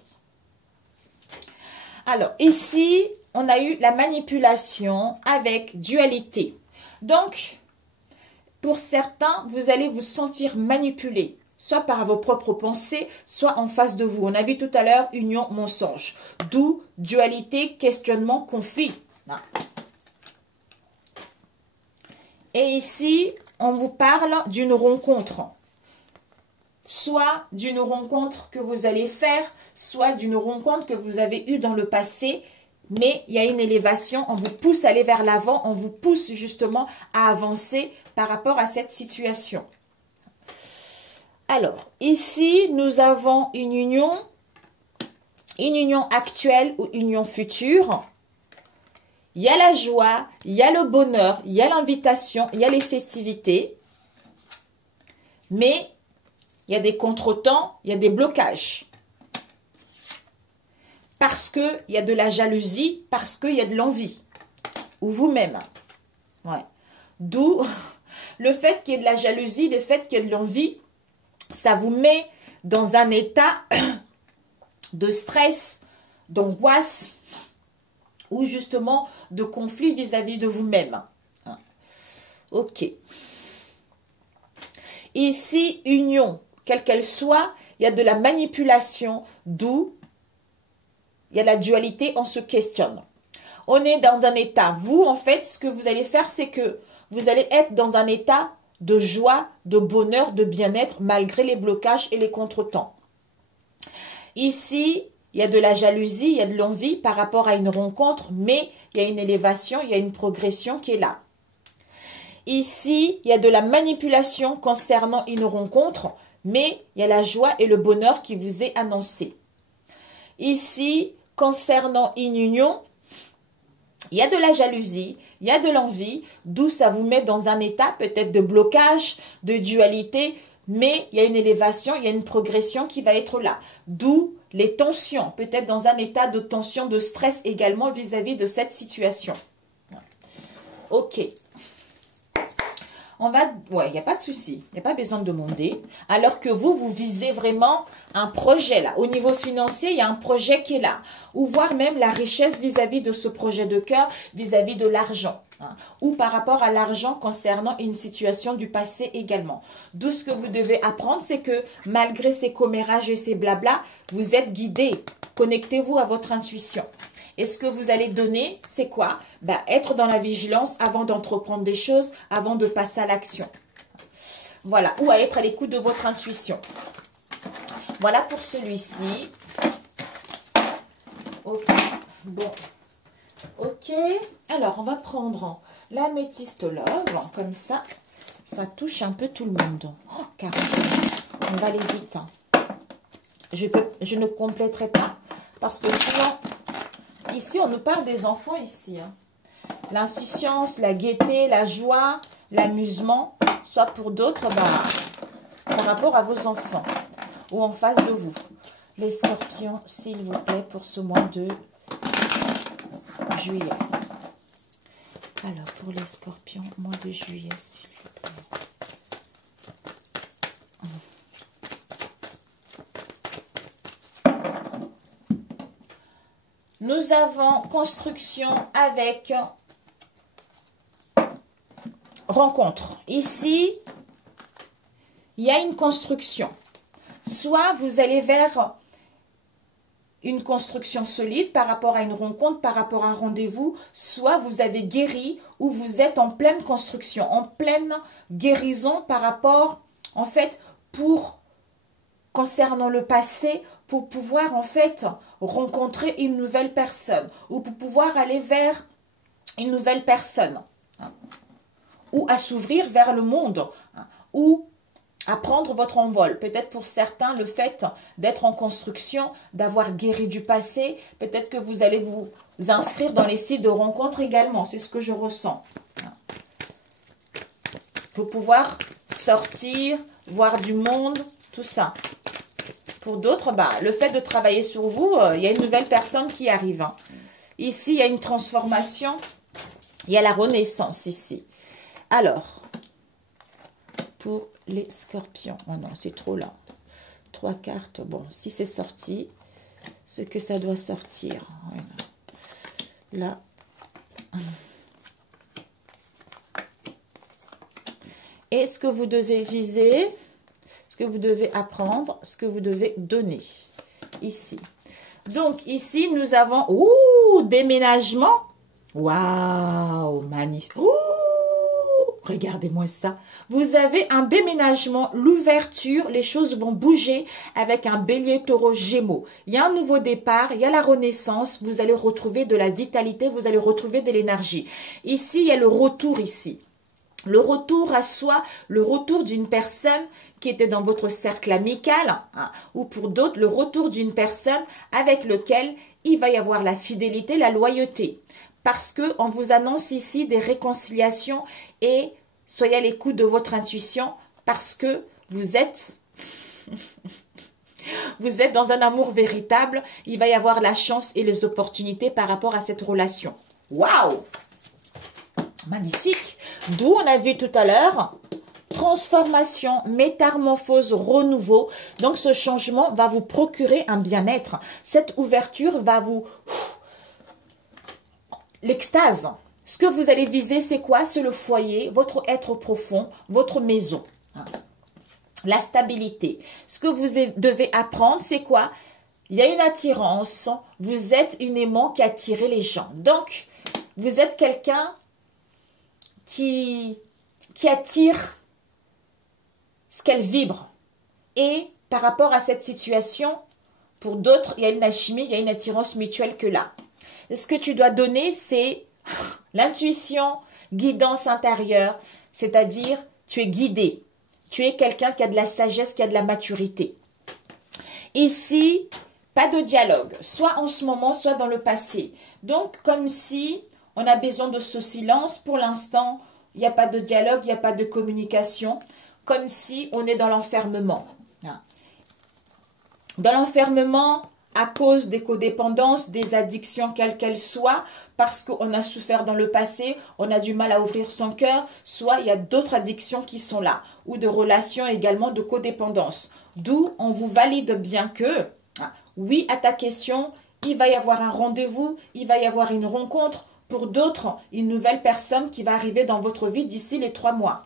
Alors, ici, on a eu la manipulation avec dualité. Donc, pour certains, vous allez vous sentir manipulé, soit par vos propres pensées, soit en face de vous. On a vu tout à l'heure union, mensonge. D'où dualité, questionnement, conflit. Et ici, on vous parle d'une rencontre. Soit d'une rencontre que vous allez faire, soit d'une rencontre que vous avez eue dans le passé. Mais il y a une élévation, on vous pousse à aller vers l'avant, on vous pousse justement à avancer par rapport à cette situation. Alors, ici, nous avons une union actuelle ou union future. Il y a la joie, il y a le bonheur, il y a l'invitation, il y a les festivités. Mais il y a des contretemps, il y a des blocages. Parce qu'il y a de la jalousie, parce qu'il y a de l'envie. Ou vous-même. Ouais. D'où le fait qu'il y ait de la jalousie, le fait qu'il y ait de l'envie, ça vous met dans un état de stress, d'angoisse, ou justement de conflit vis-à-vis de vous-même. Ok. Ici, union, quelle qu'elle soit, il y a de la manipulation, d'où il y a la dualité, on se questionne. On est dans un état. Vous, en fait, ce que vous allez faire, c'est que vous allez être dans un état de joie, de bonheur, de bien-être, malgré les blocages et les contretemps. Ici, il y a de la jalousie, il y a de l'envie par rapport à une rencontre, mais il y a une élévation, il y a une progression qui est là. Ici, il y a de la manipulation concernant une rencontre, mais il y a la joie et le bonheur qui vous est annoncé. Ici, concernant une union, il y a de la jalousie, il y a de l'envie, d'où ça vous met dans un état peut-être de blocage, de dualité, mais il y a une élévation, il y a une progression qui va être là. D'où les tensions, peut-être dans un état de tension, de stress également vis-à-vis de cette situation. Ok. Ouais, il n'y a pas de souci, il n'y a pas besoin de demander. Alors que vous visez vraiment un projet là. Au niveau financier, il y a un projet qui est là. Ou voir même la richesse vis-à-vis de ce projet de cœur, vis-à-vis de l'argent. Hein, ou par rapport à l'argent concernant une situation du passé également. D'où ce que vous devez apprendre, c'est que malgré ces commérages et ces blabla, vous êtes guidé. Connectez-vous à votre intuition. Et ce que vous allez donner, c'est quoi? Être dans la vigilance avant d'entreprendre des choses, avant de passer à l'action. Voilà, ou à être à l'écoute de votre intuition. Voilà pour celui-ci. Ok, bon. Ok, alors on va prendre l'améthyste love, comme ça, ça touche un peu tout le monde. Oh, 40 minutes, on va aller vite. Hein. Je ne compléterai pas, parce que sinon... Ici, on nous parle des enfants ici. Hein. L'insouciance, la gaieté, la joie, l'amusement, soit pour d'autres, par rapport à vos enfants ou en face de vous. Les scorpions, s'il vous plaît, pour ce mois de juillet. Alors, pour les scorpions, mois de juillet, s'il vous plaît. Nous avons construction avec rencontre. Ici, il y a une construction. Soit vous allez vers une construction solide par rapport à une rencontre, par rapport à un rendez-vous, soit vous avez guéri ou vous êtes en pleine construction, en pleine guérison par rapport, en fait, concernant le passé, pour pouvoir en fait rencontrer une nouvelle personne ou pour pouvoir aller vers une nouvelle personne hein, ou à s'ouvrir vers le monde hein, ou à prendre votre envol. Peut-être pour certains le fait d'être en construction, d'avoir guéri du passé, peut-être que vous allez vous inscrire dans les sites de rencontres également, c'est ce que je ressens. Pour pouvoir sortir, voir du monde, tout ça. Pour d'autres, le fait de travailler sur vous, il y a une nouvelle personne qui arrive. Hein. Ici, il y a une transformation. Il y a la renaissance ici. Alors, pour les scorpions. Oh non, c'est trop lent. 3 cartes. Bon, si c'est sorti, ce que ça doit sortir. Là. Et ce que vous devez viser... que vous devez apprendre, ce que vous devez donner. Ici. Donc, ici, nous avons... Ouh, déménagement. Waouh, magnifique. Ouh, regardez-moi ça. Vous avez un déménagement, l'ouverture, les choses vont bouger avec un bélier, taureau, gémeaux. Il y a un nouveau départ, il y a la renaissance. Vous allez retrouver de la vitalité, vous allez retrouver de l'énergie. Ici, il y a le retour ici. Le retour à soi, le retour d'une personne qui était dans votre cercle amical, hein, ou pour d'autres, le retour d'une personne avec lequel il va y avoir la fidélité, la loyauté. Parce qu'on vous annonce ici des réconciliations et soyez à l'écoute de votre intuition parce que vous êtes... vous êtes dans un amour véritable. Il va y avoir la chance et les opportunités par rapport à cette relation. Waouh! Magnifique. D'où on a vu tout à l'heure, transformation, métamorphose, renouveau. Donc ce changement va vous procurer un bien-être. Cette ouverture va vous... L'extase. Ce que vous allez viser, c'est quoi? C'est le foyer, votre être profond, votre maison. La stabilité. Ce que vous devez apprendre, c'est quoi? Il y a une attirance. Vous êtes une aimant qui attire les gens. Donc, vous êtes quelqu'un qui attire ce qu'elle vibre. Et par rapport à cette situation, pour d'autres, il y a une alchimie, il y a une attirance mutuelle que là. Ce que tu dois donner, c'est l'intuition, guidance intérieure, c'est-à-dire tu es guidé. Tu es quelqu'un qui a de la sagesse, qui a de la maturité. Ici, pas de dialogue, soit en ce moment, soit dans le passé. Donc, comme si on a besoin de ce silence. Pour l'instant, il n'y a pas de dialogue, il n'y a pas de communication. Comme si on est dans l'enfermement. Dans l'enfermement, à cause des codépendances, des addictions, quelles qu'elles soient, parce qu'on a souffert dans le passé, on a du mal à ouvrir son cœur, soit il y a d'autres addictions qui sont là, ou de relations également de codépendance. D'où on vous valide bien que, oui à ta question, il va y avoir un rendez-vous, il va y avoir une rencontre, pour d'autres, une nouvelle personne qui va arriver dans votre vie d'ici les 3 mois.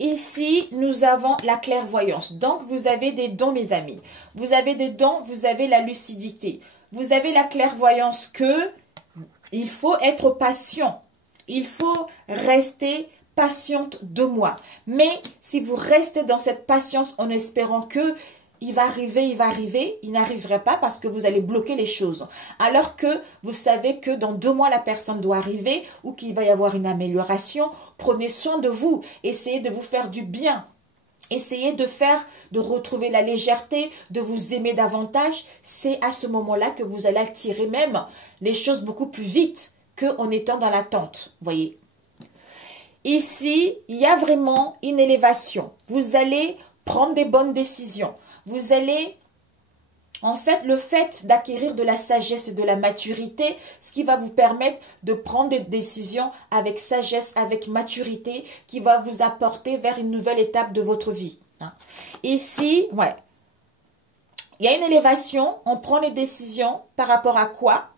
Ici, nous avons la clairvoyance. Donc, vous avez des dons, mes amis. Vous avez des dons, vous avez la lucidité. Vous avez la clairvoyance que il faut être patient. Il faut rester patiente 2 mois. Mais si vous restez dans cette patience en espérant que il va arriver, il n'arriverait pas parce que vous allez bloquer les choses. Alors que vous savez que dans 2 mois, la personne doit arriver ou qu'il va y avoir une amélioration. Prenez soin de vous. Essayez de vous faire du bien. Essayez de retrouver la légèreté, de vous aimer davantage. C'est à ce moment-là que vous allez attirer même les choses beaucoup plus vite qu'en étant dans l'attente. Voyez. Ici, il y a vraiment une élévation. Vous allez prendre des bonnes décisions. Vous allez, en fait, le fait d'acquérir de la sagesse et de la maturité, ce qui va vous permettre de prendre des décisions avec sagesse, avec maturité, qui va vous apporter vers une nouvelle étape de votre vie. Ici, ouais, il y a une élévation, on prend les décisions par rapport à quoi?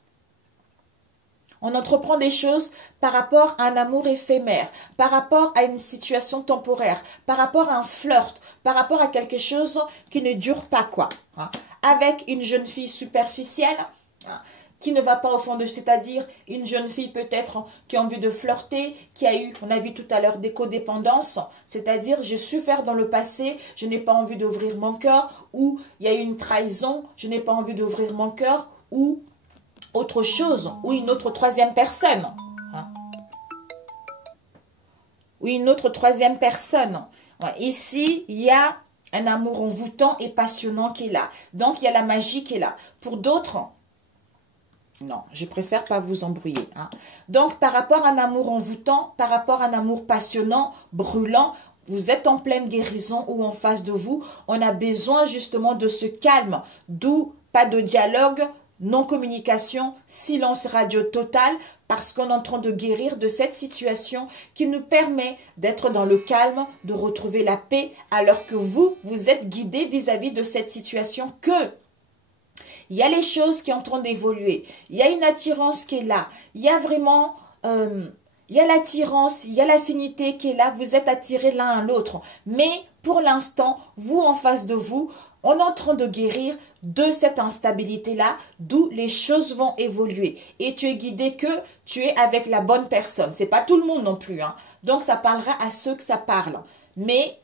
On entreprend des choses par rapport à un amour éphémère, par rapport à une situation temporaire, par rapport à un flirt, par rapport à quelque chose qui ne dure pas, quoi. Avec une jeune fille superficielle, qui ne va pas au fond de, c'est-à-dire une jeune fille peut-être qui a envie de flirter, qui a eu, on a vu tout à l'heure, des codépendances, c'est-à-dire j'ai souffert dans le passé, je n'ai pas envie d'ouvrir mon cœur, ou il y a eu une trahison, je n'ai pas envie d'ouvrir mon cœur, ou autre chose, ou une autre troisième personne. Ou une autre troisième personne. Ici, il y a un amour envoûtant et passionnant qui est là. Donc, il y a la magie qui est là. Pour d'autres, non, je préfère pas vous embrouiller. Donc, par rapport à un amour envoûtant, par rapport à un amour passionnant, brûlant, vous êtes en pleine guérison ou en face de vous, on a besoin justement de ce calme, d'où pas de dialogue, non-communication, silence radio total, parce qu'on est en train de guérir de cette situation qui nous permet d'être dans le calme, de retrouver la paix, alors que vous êtes guidé vis-à-vis de cette situation que il y a les choses qui sont en train d'évoluer, il y a une attirance qui est là, il y a vraiment... il y a l'attirance, il y a l'affinité qui est là, vous êtes attirés l'un à l'autre. Mais pour l'instant, vous en face de vous, on est en train de guérir de cette instabilité-là, d'où les choses vont évoluer. Et tu es guidé que tu es avec la bonne personne. Ce n'est pas tout le monde non plus. Donc, ça parlera à ceux que ça parle. Mais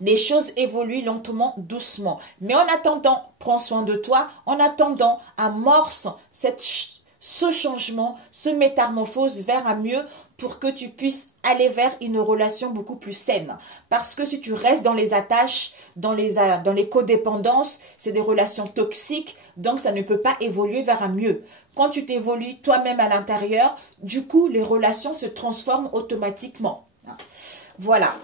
les choses évoluent lentement, doucement. Mais en attendant, prends soin de toi. En attendant, amorce ce changement, ce métamorphose vers un mieux pour que tu puisses aller vers une relation beaucoup plus saine. Parce que si tu restes dans les attaches, dans les codépendances, c'est des relations toxiques, donc ça ne peut pas évoluer vers un mieux. Quand tu t'évolues toi-même à l'intérieur, du coup, les relations se transforment automatiquement. Voilà.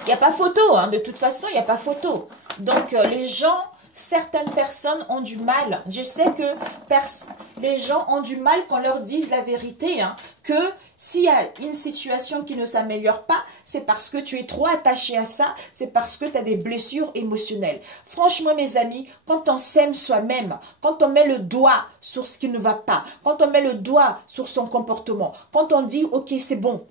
Il n'y a pas photo, de toute façon, il n'y a pas photo. Donc, les gens... Certaines personnes ont du mal. Je sais que les gens ont du mal quand on leur dise la vérité. Que s'il y a une situation qui ne s'améliore pas, c'est parce que tu es trop attaché à ça. C'est parce que tu as des blessures émotionnelles. Franchement, mes amis, quand on s'aime soi-même, quand on met le doigt sur ce qui ne va pas, quand on met le doigt sur son comportement, quand on dit « Ok, c'est bon ».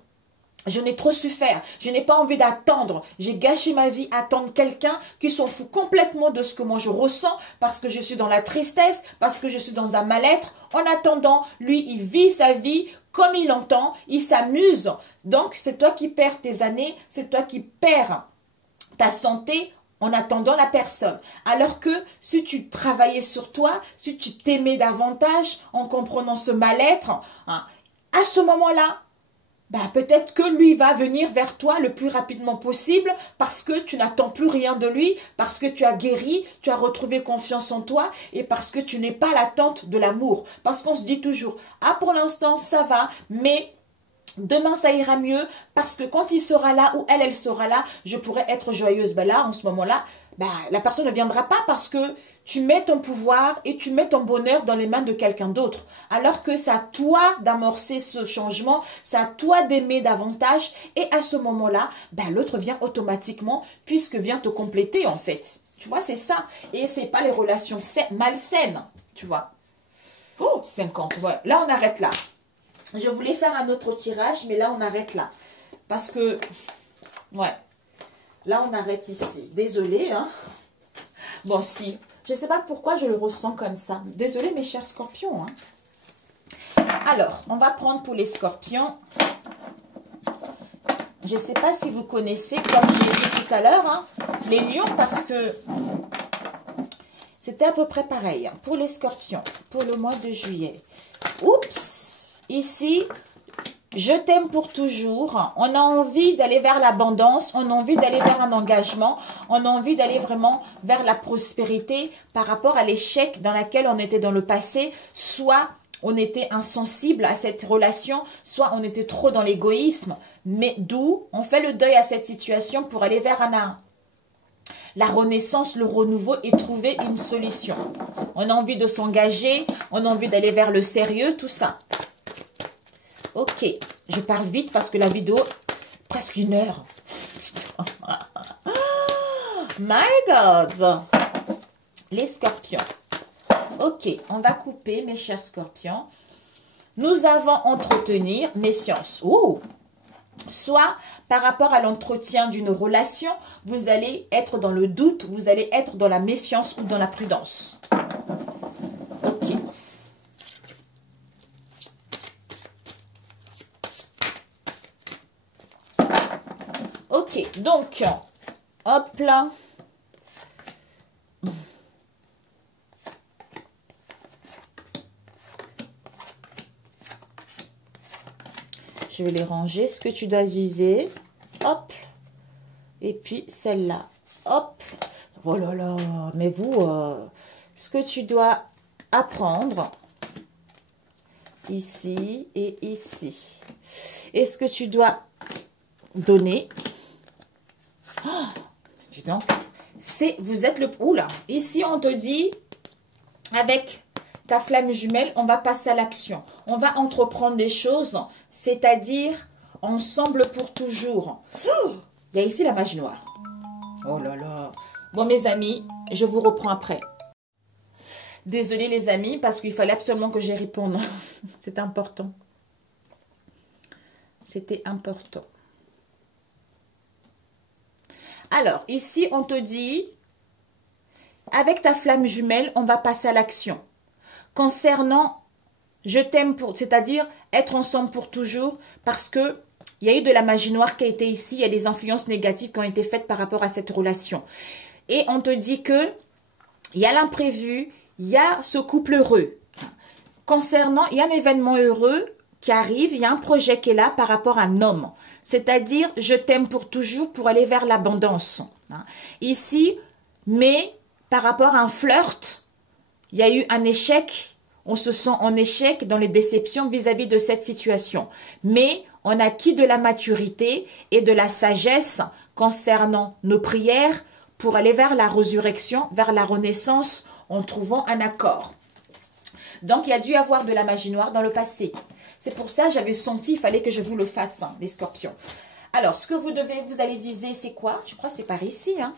Je n'ai trop souffert, je n'ai pas envie d'attendre, j'ai gâché ma vie à attendre quelqu'un qui s'en fout complètement de ce que moi je ressens parce que je suis dans la tristesse, parce que je suis dans un mal-être. En attendant, lui, il vit sa vie comme il l'entend, il s'amuse. Donc, c'est toi qui perds tes années, c'est toi qui perds ta santé en attendant la personne. Alors que si tu travaillais sur toi, si tu t'aimais davantage en comprenant ce mal-être, à ce moment-là, bah, peut-être que lui va venir vers toi le plus rapidement possible parce que tu n'attends plus rien de lui, parce que tu as guéri, tu as retrouvé confiance en toi et parce que tu n'es pas à l'attente de l'amour. Parce qu'on se dit toujours, ah pour l'instant ça va, mais demain ça ira mieux parce que quand il sera là ou elle sera là, je pourrai être joyeuse. Ben là, en ce moment-là, ben, la personne ne viendra pas parce que tu mets ton pouvoir et tu mets ton bonheur dans les mains de quelqu'un d'autre. Alors que c'est à toi d'amorcer ce changement, c'est à toi d'aimer davantage. Et à ce moment-là, ben, l'autre vient automatiquement puisque vient te compléter en fait. Tu vois, c'est ça. Et c'est pas les relations malsaines, tu vois. Oh, 50, ouais. Là, on arrête là. Je voulais faire un autre tirage, mais là, on arrête là. Parce que, ouais. Là, on arrête ici. Désolée, hein. Bon, si. Je ne sais pas pourquoi je le ressens comme ça. Désolée, mes chers scorpions, hein. Alors, on va prendre pour les scorpions. Je ne sais pas si vous connaissez, comme j'ai dit tout à l'heure, hein, les lions, parce que c'était à peu près pareil. Hein, pour les scorpions, pour le mois de juillet. Oups! Ici, je t'aime pour toujours. On a envie d'aller vers l'abondance. On a envie d'aller vers un engagement. On a envie d'aller vraiment vers la prospérité par rapport à l'échec dans lequel on était dans le passé. Soit on était insensible à cette relation, soit on était trop dans l'égoïsme. Mais d'où on fait le deuil à cette situation pour aller vers la renaissance, le renouveau et trouver une solution. On a envie de s'engager. On a envie d'aller vers le sérieux, tout ça. Ok, je parle vite parce que la vidéo, presque 1 heure. My God! Les scorpions. Ok, on va couper, mes chers scorpions. Nous avons entretenir méfiance. Oh! Soit par rapport à l'entretien d'une relation, vous allez être dans le doute, vous allez être dans la méfiance ou dans la prudence. Ok. Ok, donc, hop là. Je vais les ranger. Ce que tu dois viser, hop. Et puis celle-là, hop. Oh là là, mais vous, ce que tu dois apprendre, ici et ici. Et ce que tu dois donner, oh, dis donc, c'est, vous êtes le... Oula, ici on te dit, avec ta flamme jumelle, on va passer à l'action. On va entreprendre des choses, c'est-à-dire ensemble pour toujours. Oh, il y a ici la magie noire. Oh là là. Bon mes amis, je vous reprends après. Désolée les amis, parce qu'il fallait absolument que j'y réponde. C'est important. C'était important. Alors, ici, on te dit, avec ta flamme jumelle, on va passer à l'action. Concernant, je t'aime pour, c'est-à-dire être ensemble pour toujours, parce que il y a eu de la magie noire qui a été ici, il y a des influences négatives qui ont été faites par rapport à cette relation. Et on te dit que il y a l'imprévu, il y a ce couple heureux. Concernant, il y a un événement heureux qui arrive, il y a un projet qui est là par rapport à un homme. C'est-à-dire, je t'aime pour toujours pour aller vers l'abondance. Ici, mais par rapport à un flirt, il y a eu un échec. On se sent en échec dans les déceptions vis-à-vis de cette situation. Mais on a acquis de la maturité et de la sagesse concernant nos prières pour aller vers la résurrection, vers la renaissance en trouvant un accord. Donc, il y a dû y avoir de la magie noire dans le passé. C'est pour ça que j'avais senti, il fallait que je vous le fasse, hein, les scorpions. Alors, ce que vous allez viser, c'est quoi? Je crois que c'est par ici. Hein.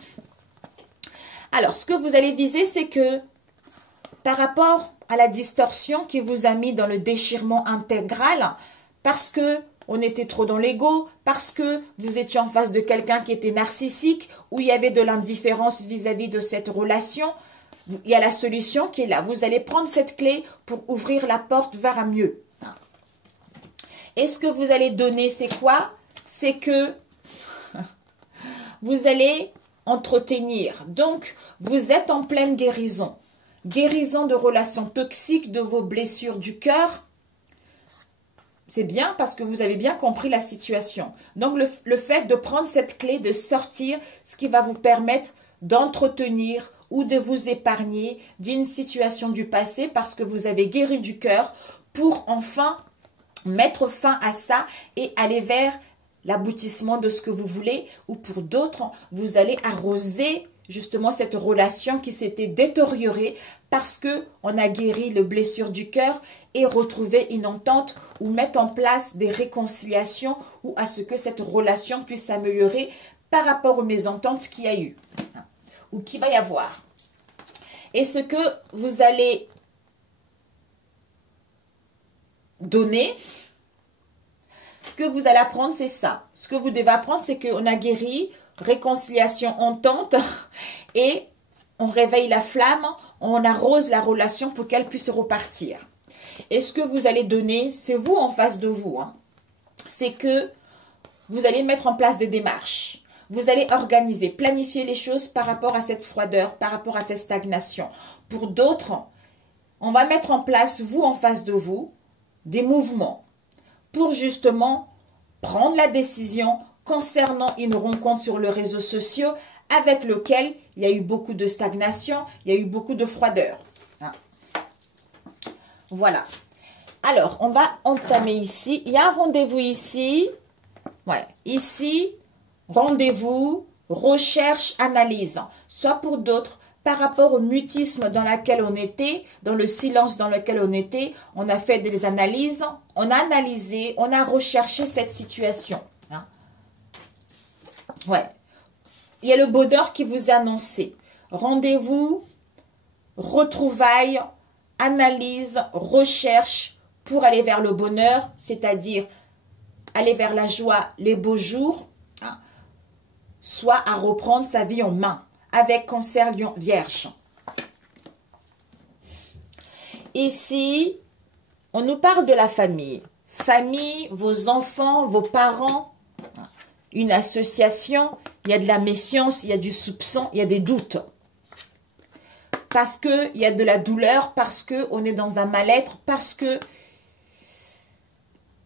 Alors, ce que vous allez viser, c'est que par rapport à la distorsion qui vous a mis dans le déchirement intégral, parce que on était trop dans l'ego, parce que vous étiez en face de quelqu'un qui était narcissique, où il y avait de l'indifférence vis-à-vis de cette relation, il y a la solution qui est là. Vous allez prendre cette clé pour ouvrir la porte vers un mieux. Et ce que vous allez donner, c'est quoi? C'est que vous allez entretenir. Donc, vous êtes en pleine guérison. Guérison de relations toxiques, de vos blessures du cœur. c'est bien parce que vous avez bien compris la situation. Donc, le fait de prendre cette clé, de sortir, ce qui va vous permettre d'entretenir ou de vous épargner d'une situation du passé parce que vous avez guéri du cœur pour enfin mettre fin à ça et aller vers l'aboutissement de ce que vous voulez, ou pour d'autres, vous allez arroser justement cette relation qui s'était détériorée parce que on a guéri les blessures du cœur et retrouvé une entente ou mettre en place des réconciliations ou à ce que cette relation puisse s'améliorer par rapport aux mésententes qu'il y a eu ou qu'il va y avoir. Et ce que vous allez donner, ce que vous allez apprendre, c'est ça. Ce que vous devez apprendre, c'est qu'on a guéri, réconciliation, entente, et on réveille la flamme, on arrose la relation pour qu'elle puisse repartir. Et ce que vous allez donner, c'est vous en face de vous. Hein. C'est que vous allez mettre en place des démarches. Vous allez organiser, planifier les choses par rapport à cette froideur, par rapport à cette stagnation. Pour d'autres, on va mettre en place, vous en face de vous, des mouvements pour justement prendre la décision concernant une rencontre sur les réseaux sociaux avec lequel il y a eu beaucoup de stagnation, il y a eu beaucoup de froideur. Voilà. Alors, on va entamer ici. Il y a un rendez-vous ici. Ouais. Ici, rendez-vous, recherche, analyse. Soit pour d'autres, par rapport au mutisme dans lequel on était, dans le silence dans lequel on était, on a fait des analyses, on a analysé, on a recherché cette situation. Hein. Ouais. Il y a le bonheur qui vous est annoncé. Rendez-vous, retrouvailles, analyse, recherche pour aller vers le bonheur, c'est-à-dire aller vers la joie, les beaux jours, hein, soit à reprendre sa vie en main avec Cancer, Lion, Vierge. Ici, on nous parle de la famille. Famille, vos enfants, vos parents, une association, il y a de la méfiance, il y a du soupçon, il y a des doutes. Parce qu'il y a de la douleur, parce qu'on est dans un mal-être, parce que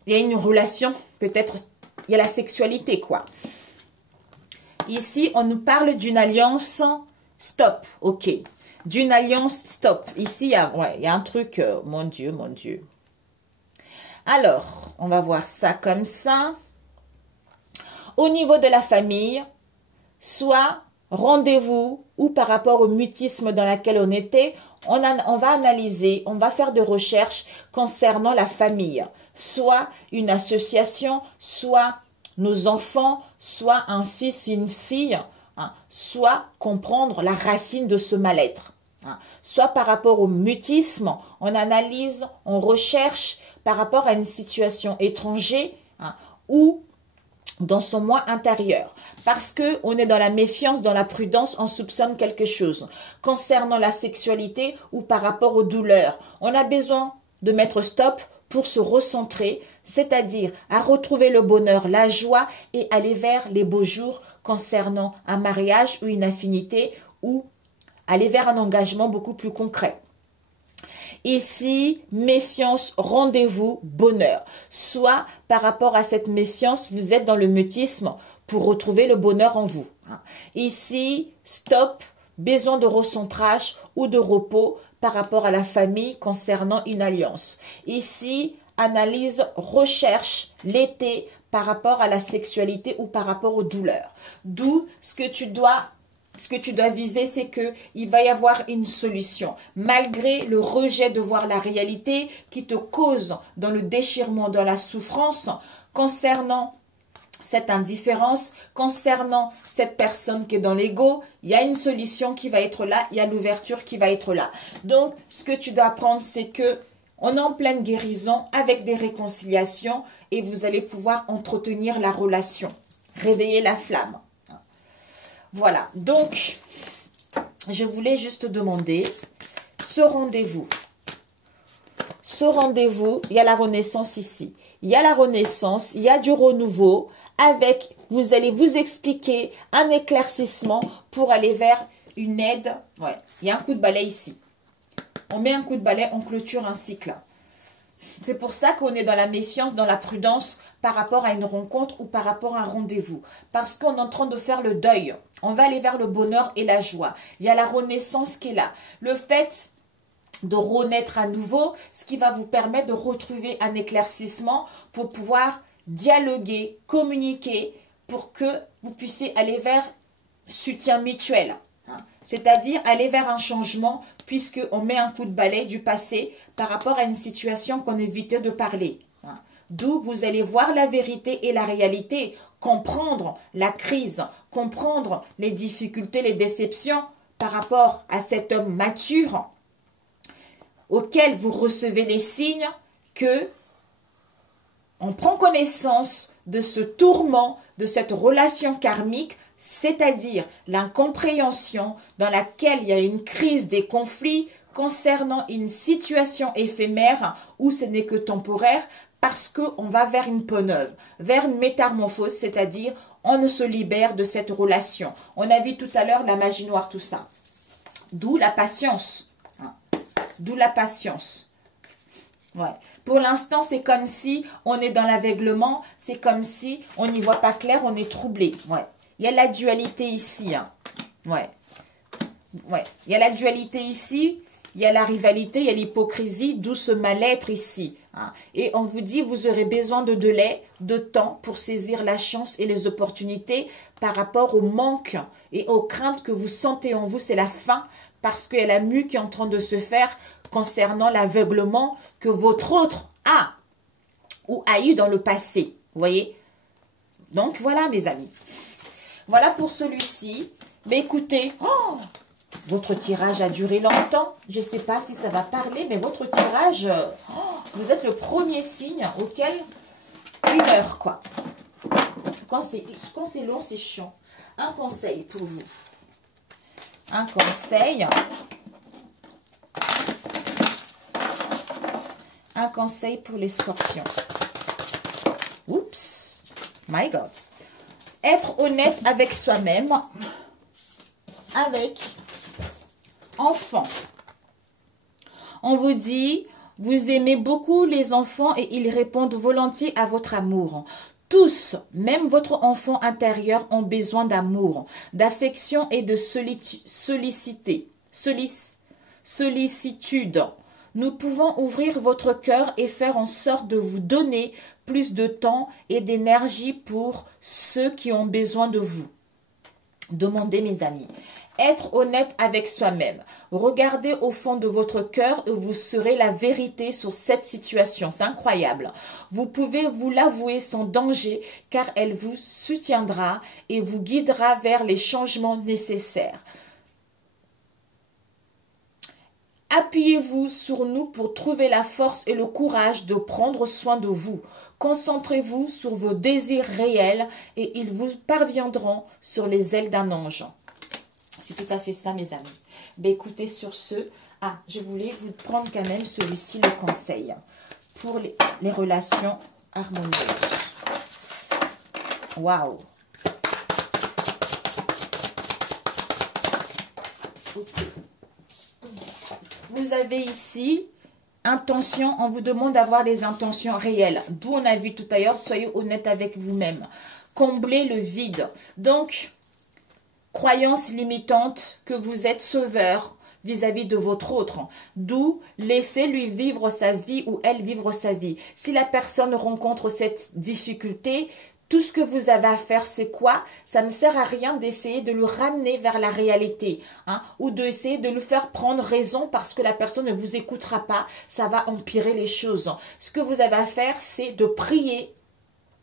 il y a une relation, peut-être, il y a la sexualité, quoi. Ici, on nous parle d'une alliance stop, ok. D'une alliance stop. Ici, il y a un truc, mon Dieu, mon Dieu. Alors, on va voir ça comme ça. Au niveau de la famille, soit rendez-vous ou par rapport au mutisme dans lequel on était, on va analyser, on va faire des recherches concernant la famille. Soit une association, soit nos enfants, soit un fils, une fille, hein, soit comprendre la racine de ce mal-être. Hein, soit par rapport au mutisme, on analyse, on recherche par rapport à une situation étrangère, hein, ou dans son moi intérieur. Parce qu'on est dans la méfiance, dans la prudence, on soupçonne quelque chose. Concernant la sexualité ou par rapport aux douleurs, on a besoin de mettre stop pour se recentrer, c'est-à-dire à retrouver le bonheur, la joie et aller vers les beaux jours concernant un mariage ou une affinité ou aller vers un engagement beaucoup plus concret. Ici, méfiance, rendez-vous, bonheur. Soit par rapport à cette méfiance, vous êtes dans le mutisme pour retrouver le bonheur en vous. Ici, stop, besoin de recentrage ou de repos par rapport à la famille concernant une alliance. Ici, analyse, recherche, l'été par rapport à la sexualité ou par rapport aux douleurs. D'où ce que tu dois viser, c'est que il va y avoir une solution. Malgré le rejet de voir la réalité qui te cause dans le déchirement, dans la souffrance, concernant cette indifférence, concernant cette personne qui est dans l'ego, il y a une solution qui va être là, il y a l'ouverture qui va être là. Donc, ce que tu dois apprendre, c'est que on est en pleine guérison avec des réconciliations et vous allez pouvoir entretenir la relation, réveiller la flamme. Voilà, donc, je voulais juste demander ce rendez-vous. Ce rendez-vous, il y a la renaissance ici. Il y a la renaissance, il y a du renouveau avec, vous allez vous expliquer un éclaircissement pour aller vers une aide. Ouais, il y a un coup de balai ici. On met un coup de balai, on clôture un cycle. C'est pour ça qu'on est dans la méfiance, dans la prudence par rapport à une rencontre ou par rapport à un rendez-vous. Parce qu'on est en train de faire le deuil. On va aller vers le bonheur et la joie. Il y a la renaissance qui est là. Le fait de renaître à nouveau, ce qui va vous permettre de retrouver un éclaircissement pour pouvoir dialoguer, communiquer, pour que vous puissiez aller vers soutien mutuel. C'est-à-dire aller vers un changement puisqu'on met un coup de balai du passé par rapport à une situation qu'on évitait de parler. D'où vous allez voir la vérité et la réalité, comprendre la crise, comprendre les difficultés, les déceptions par rapport à cet homme mature auquel vous recevez les signes que on prend connaissance de ce tourment, de cette relation karmique, c'est-à-dire l'incompréhension dans laquelle il y a une crise des conflits concernant une situation éphémère où ce n'est que temporaire parce qu'on va vers une peau neuve, vers une métamorphose, c'est-à-dire on se libère de cette relation. On a vu tout à l'heure la magie noire, tout ça. D'où la patience. D'où la patience. Ouais. Pour l'instant, c'est comme si on est dans l'aveuglement, c'est comme si on n'y voit pas clair, on est troublé. Ouais. Il y a la dualité ici. Ouais. Ouais. Il y a la dualité ici, il y a la rivalité, il y a l'hypocrisie, d'où ce mal-être ici. Et on vous dit, vous aurez besoin de délai, de temps pour saisir la chance et les opportunités par rapport au manque et aux craintes que vous sentez en vous. C'est la fin parce qu'il y a la mue qui est en train de se faire concernant l'aveuglement que votre autre a ou a eu dans le passé. Vous voyez? Donc, voilà mes amis. Voilà pour celui-ci. Mais écoutez, votre tirage a duré longtemps. Je ne sais pas si ça va parler, mais votre tirage, vous êtes le premier signe auquel 1 heure, quoi. Quand c'est long, c'est chiant. Un conseil pour vous. Un conseil. Un conseil pour les scorpions. Oups. My God. Être honnête avec soi-même. Avec enfants. On vous dit, vous aimez beaucoup les enfants et ils répondent volontiers à votre amour. Tous, même votre enfant intérieur, ont besoin d'amour, d'affection et de sollicitude. Nous pouvons ouvrir votre cœur et faire en sorte de vous donner plus de temps et d'énergie pour ceux qui ont besoin de vous. Demandez, mes amis. Être honnête avec soi-même. Regardez au fond de votre cœur et vous saurez la vérité sur cette situation. C'est incroyable. Vous pouvez vous l'avouer sans danger car elle vous soutiendra et vous guidera vers les changements nécessaires. Appuyez-vous sur nous pour trouver la force et le courage de prendre soin de vous. Concentrez-vous sur vos désirs réels et ils vous parviendront sur les ailes d'un ange. C'est tout à fait ça, mes amis. Ben, écoutez, sur ce, je voulais vous prendre quand même celui-ci, le conseil pour les relations harmonieuses. Waouh! Okay. Vous avez ici intention, on vous demande d'avoir des intentions réelles. D'où on a vu tout à l'heure, soyez honnête avec vous-même. Comblez le vide. Donc, croyance limitante que vous êtes sauveur vis-à-vis de votre autre. D'où laissez-lui vivre sa vie ou elle vivre sa vie. Si la personne rencontre cette difficulté, tout ce que vous avez à faire, c'est quoi? Ça ne sert à rien d'essayer de le ramener vers la réalité, ou d'essayer de lui faire prendre raison parce que la personne ne vous écoutera pas. Ça va empirer les choses. Ce que vous avez à faire, c'est de prier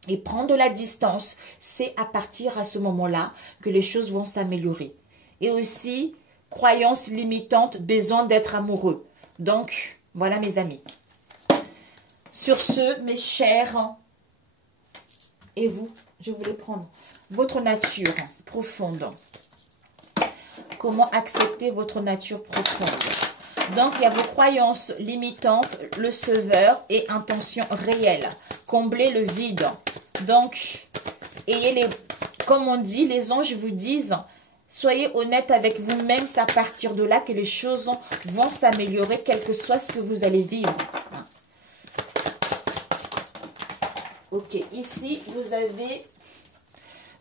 et prendre de la distance. C'est à partir à ce moment-là que les choses vont s'améliorer. Et aussi, croyance limitante, besoin d'être amoureux. Donc, voilà mes amis. Sur ce, mes chers... Et vous, je voulais prendre votre nature profonde. Comment accepter votre nature profonde? Donc, il y a vos croyances limitantes, le sauveur et intention réelle. Combler le vide. Donc, comme on dit, les anges vous disent, soyez honnête avec vous-même. C'est à partir de là que les choses vont s'améliorer, quel que soit ce que vous allez vivre. Ok, ici, vous avez...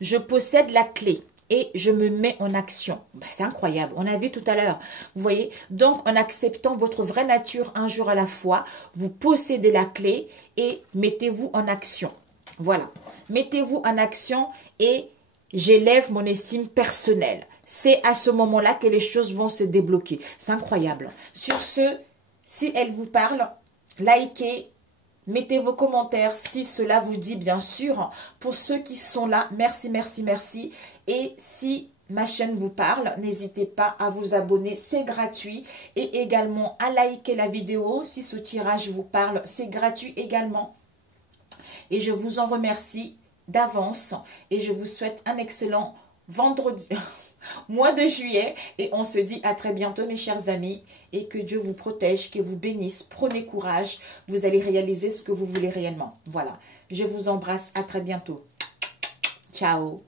Je possède la clé et je me mets en action. Ben, c'est incroyable. On a vu tout à l'heure. Vous voyez? Donc, en acceptant votre vraie nature un jour à la fois, vous possédez la clé et mettez-vous en action. Voilà. Mettez-vous en action et j'élève mon estime personnelle. C'est à ce moment-là que les choses vont se débloquer. C'est incroyable. Sur ce, si elle vous parle, likez. Mettez vos commentaires si cela vous dit, bien sûr. Pour ceux qui sont là, merci, merci, merci. Et si ma chaîne vous parle, n'hésitez pas à vous abonner, c'est gratuit. Et également à liker la vidéo si ce tirage vous parle, c'est gratuit également. Et je vous en remercie d'avance. Et je vous souhaite un excellent vendredi... mois de juillet et on se dit à très bientôt mes chers amis et que Dieu vous protège, que vous bénisse, prenez courage, vous allez réaliser ce que vous voulez réellement. Voilà, je vous embrasse, à très bientôt. Ciao.